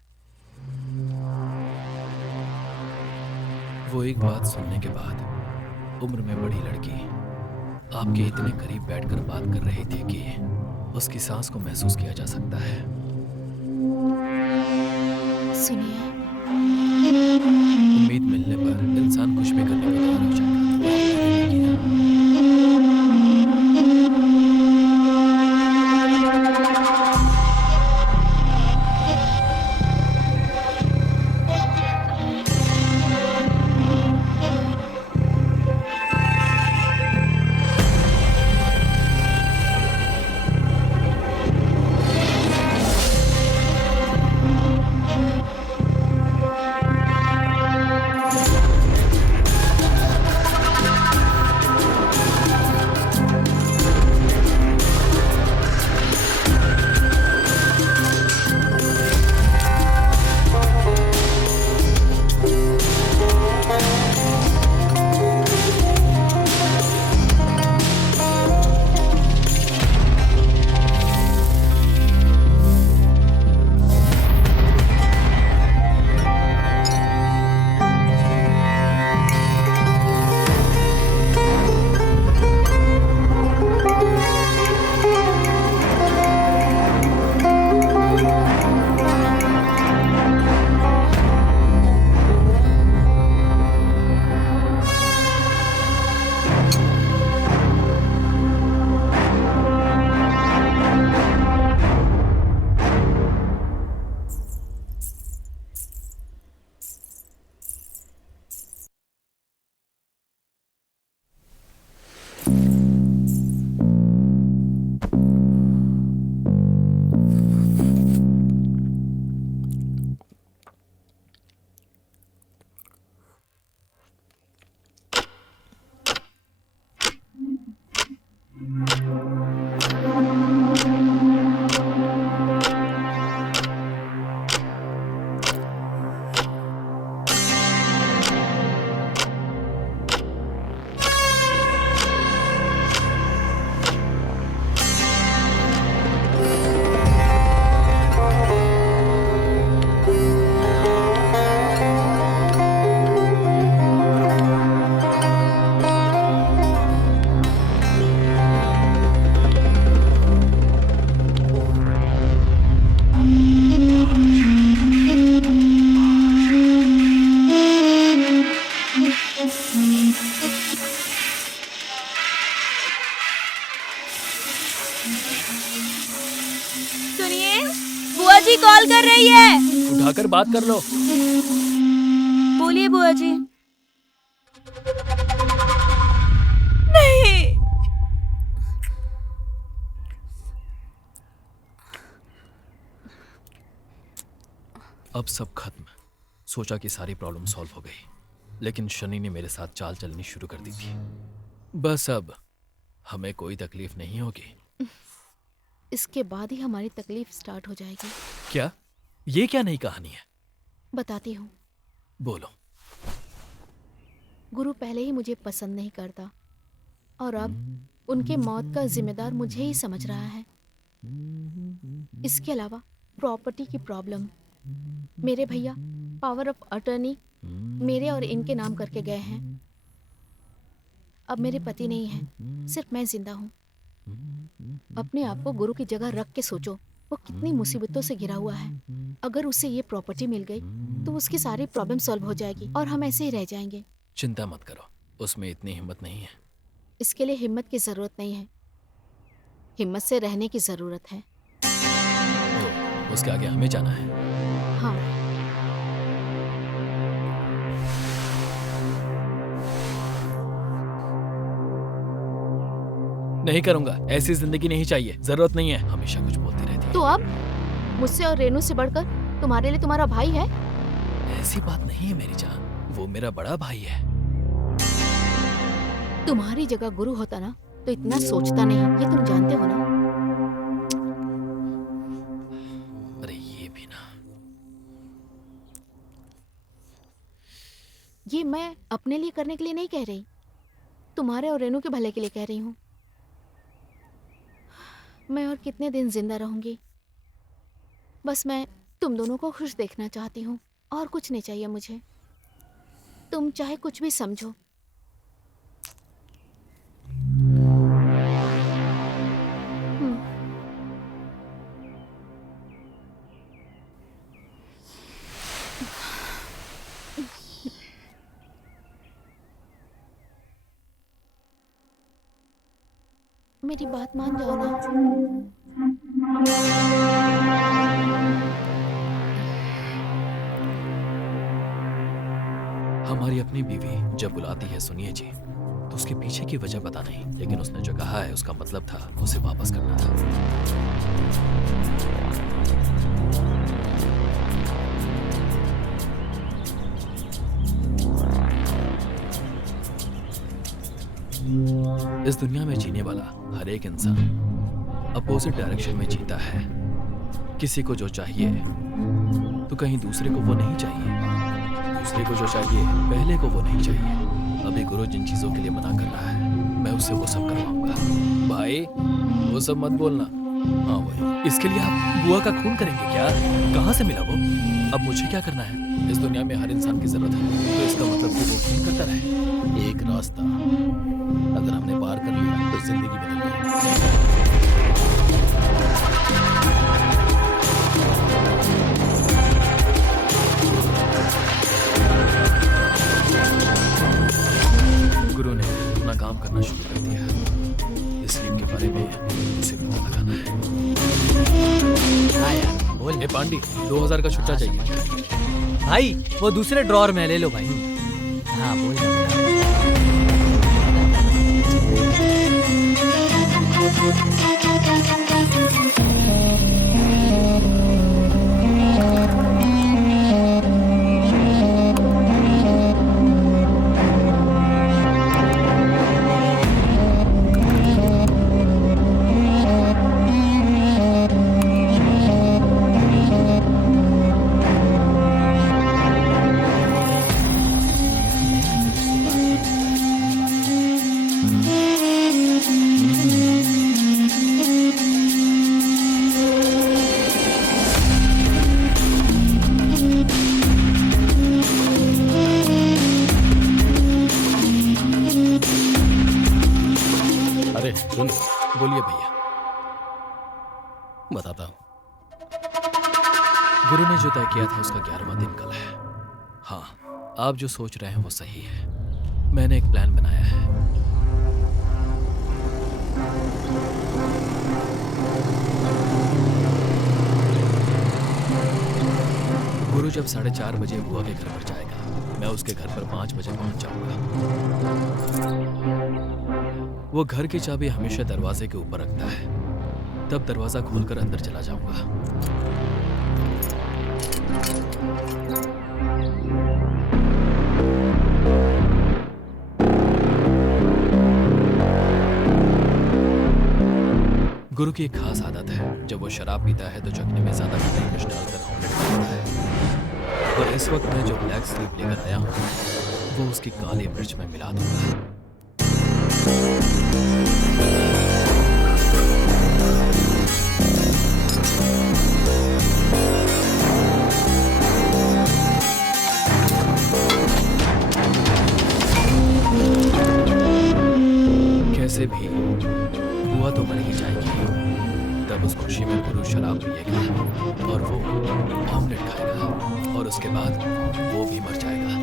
वो एक बात सुनने के बाद उम्र में बड़ी लड़की आपके इतने करीब बैठकर बात कर रही थी कि उसकी सांस को महसूस किया जा सकता है। सुनिए, उम्मीद मिलने पर इंसान कुछ भी करने को तैयार हो जाएगा। सुनिए, बुआ जी कॉल कर रही है। उठाकर बात कर लो। बोलिए बुआ जी। नहीं। अब सब खत्म। सोचा कि सारी प्रॉब्लम सॉल्व हो गई, लेकिन शनि ने मेरे साथ चाल चलनी शुरू कर दी थी। बस अब हमें कोई तकलीफ नहीं होगी। इसके बाद ही हमारी तकलीफ स्टार्ट हो जाएगी। क्या? ये क्या नई कहानी है? बताती हूँ। बोलो। गुरु पहले ही मुझे पसंद नहीं करता और अब उनके मौत का जिम्मेदार मुझे ही समझ रहा है। इसके अलावा प्रॉपर्टी की प्रॉब्लम। मेरे भैया पावर ऑफ अटर्नी मेरे और इनके नाम करके गए हैं। अब मेरे पति नहीं हैं, सिर्फ मैं जिंदा हूँ। अपने आप को गुरु की जगह रख के सोचो, वो कितनी मुसीबतों से घिरा हुआ है। अगर उसे ये प्रॉपर्टी मिल गई तो उसकी सारी प्रॉब्लम सॉल्व हो जाएगी और हम ऐसे ही रह जाएंगे। चिंता मत करो, उसमें इतनी हिम्मत नहीं है। इसके लिए हिम्मत की जरूरत नहीं है, हिम्मत से रहने की जरूरत है। तो उसके आगे हमें जाना है। हाँ। नहीं करूंगा, ऐसी जिंदगी नहीं चाहिए, जरूरत नहीं है। हमेशा कुछ बोलती रहती है। तो अब मुझसे और रेनू से बढ़कर तुम्हारे लिए तुम्हारा भाई है? ऐसी बात नहीं है मेरी जान, वो मेरा बड़ा भाई है। तुम्हारी जगह गुरु होता ना तो इतना सोचता नहीं, ये तुम जानते हो ना। मैं अपने लिए करने के लिए नहीं कह रही, तुम्हारे और रेनू के भले के लिए कह रही हूँ। मैं और कितने दिन जिंदा रहूंगी, बस मैं तुम दोनों को खुश देखना चाहती हूँ, और कुछ नहीं चाहिए मुझे। तुम चाहे कुछ भी समझो। हम्म, मेरी बात मान जाओ ना। हमारी अपनी बीवी जब बुलाती है सुनिए जी, तो उसके पीछे की वजह पता नहीं, लेकिन उसने जो कहा है उसका मतलब था उसे वापस करना था। इस दुनिया में जीने वाला हर एक इंसान अपोजिट डायरेक्शन में जीता है। किसी को जो चाहिए तो कहीं दूसरे को वो नहीं चाहिए, दूसरे को जो चाहिए पहले को वो नहीं चाहिए। अभी गुरु जिन चीजों के लिए मना कर रहा है मैं उससे वो सब करवाऊंगा। भाई वो सब मत बोलना। हाँ वही। इसके लिए आप बुआ का खून करेंगे क्या? कहाँ से मिला वो? अब मुझे क्या करना है? इस दुनिया में हर इंसान की जरूरत है, तो इसका मतलब कि वो खून करता रहे। एक रास्ता अगर हमने पार कर लिया तो जिंदगी बदल जाएगी। गुरु ने अपना काम करना शुरू कर दिया। इस लीप के बारे में उसे पता लगाना है। हाँ यार बोल। ए पांडी 2000 का छुट्टा चाहिए। भाई वो दूसरे ड्रॉर में ले लो भाई। हाँ बोल ना। अरे सुन, बोलिए भैया। बताता हूँ। गुरु ने जो तय किया था उसका 11वां दिन कल है। हाँ, आप जो सोच रहे हैं वो सही है। मैंने एक प्लान बनाया है। गुरु जब 4:30 बजे बुआ के घर पर जाएगा, मैं उसके घर पर 5 बजे पहुंच जाऊंगा। वो घर की चाबी हमेशा दरवाजे के ऊपर रखता है, तब दरवाजा खोलकर अंदर चला जाऊंगा। गुरु की एक खास आदत है, जब वो शराब पीता है तो चखने में ज्यादा खटाई मिर्च डालकर ऑमलेट बनाता है। और इस वक्त मैं जो ब्लैक स्लीप लेकर आया हूँ वो उसकी काली मिर्च में मिला दूंगा। कैसे भी बुआ तो मर ही जाएगी, तब उस खुशी में गुरु शराब पिएगा और वो ऑमलेट खाएगा और उसके बाद वो भी मर जाएगा।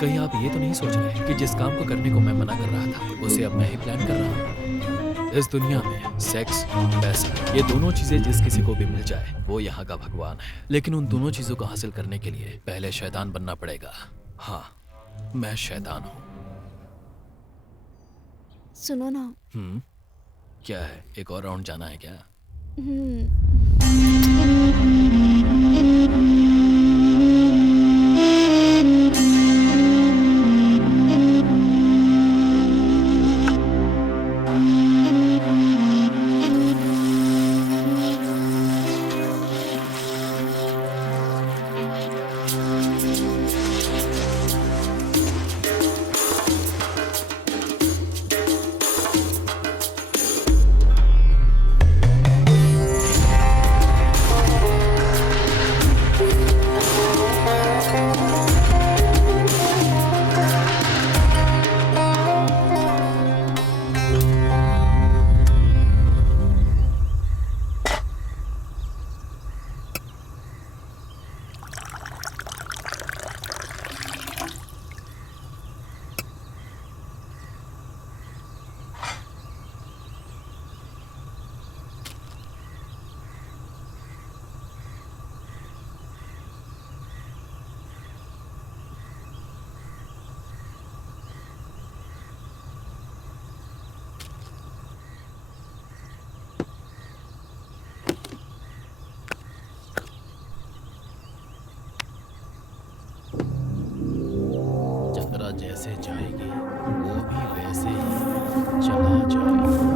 कहीं आप ये तो नहीं सोच रहे कि जिस काम को करने को मैं मना कर रहा था उसे अब मैं ही प्लान कर रहा हूँ। इस दुनिया में सेक्स, पैसा, ये दोनों चीजें जिस किसी को भी मिल जाए वो यहाँ का भगवान है। लेकिन उन दोनों चीजों को हासिल करने के लिए पहले शैतान बनना पड़ेगा। हाँ, मैं शैतान हूँ। सुनो ना। क्या है, एक और राउंड जाना है क्या? जैसे चाहेगी वो भी वैसे ही चला जाएगा।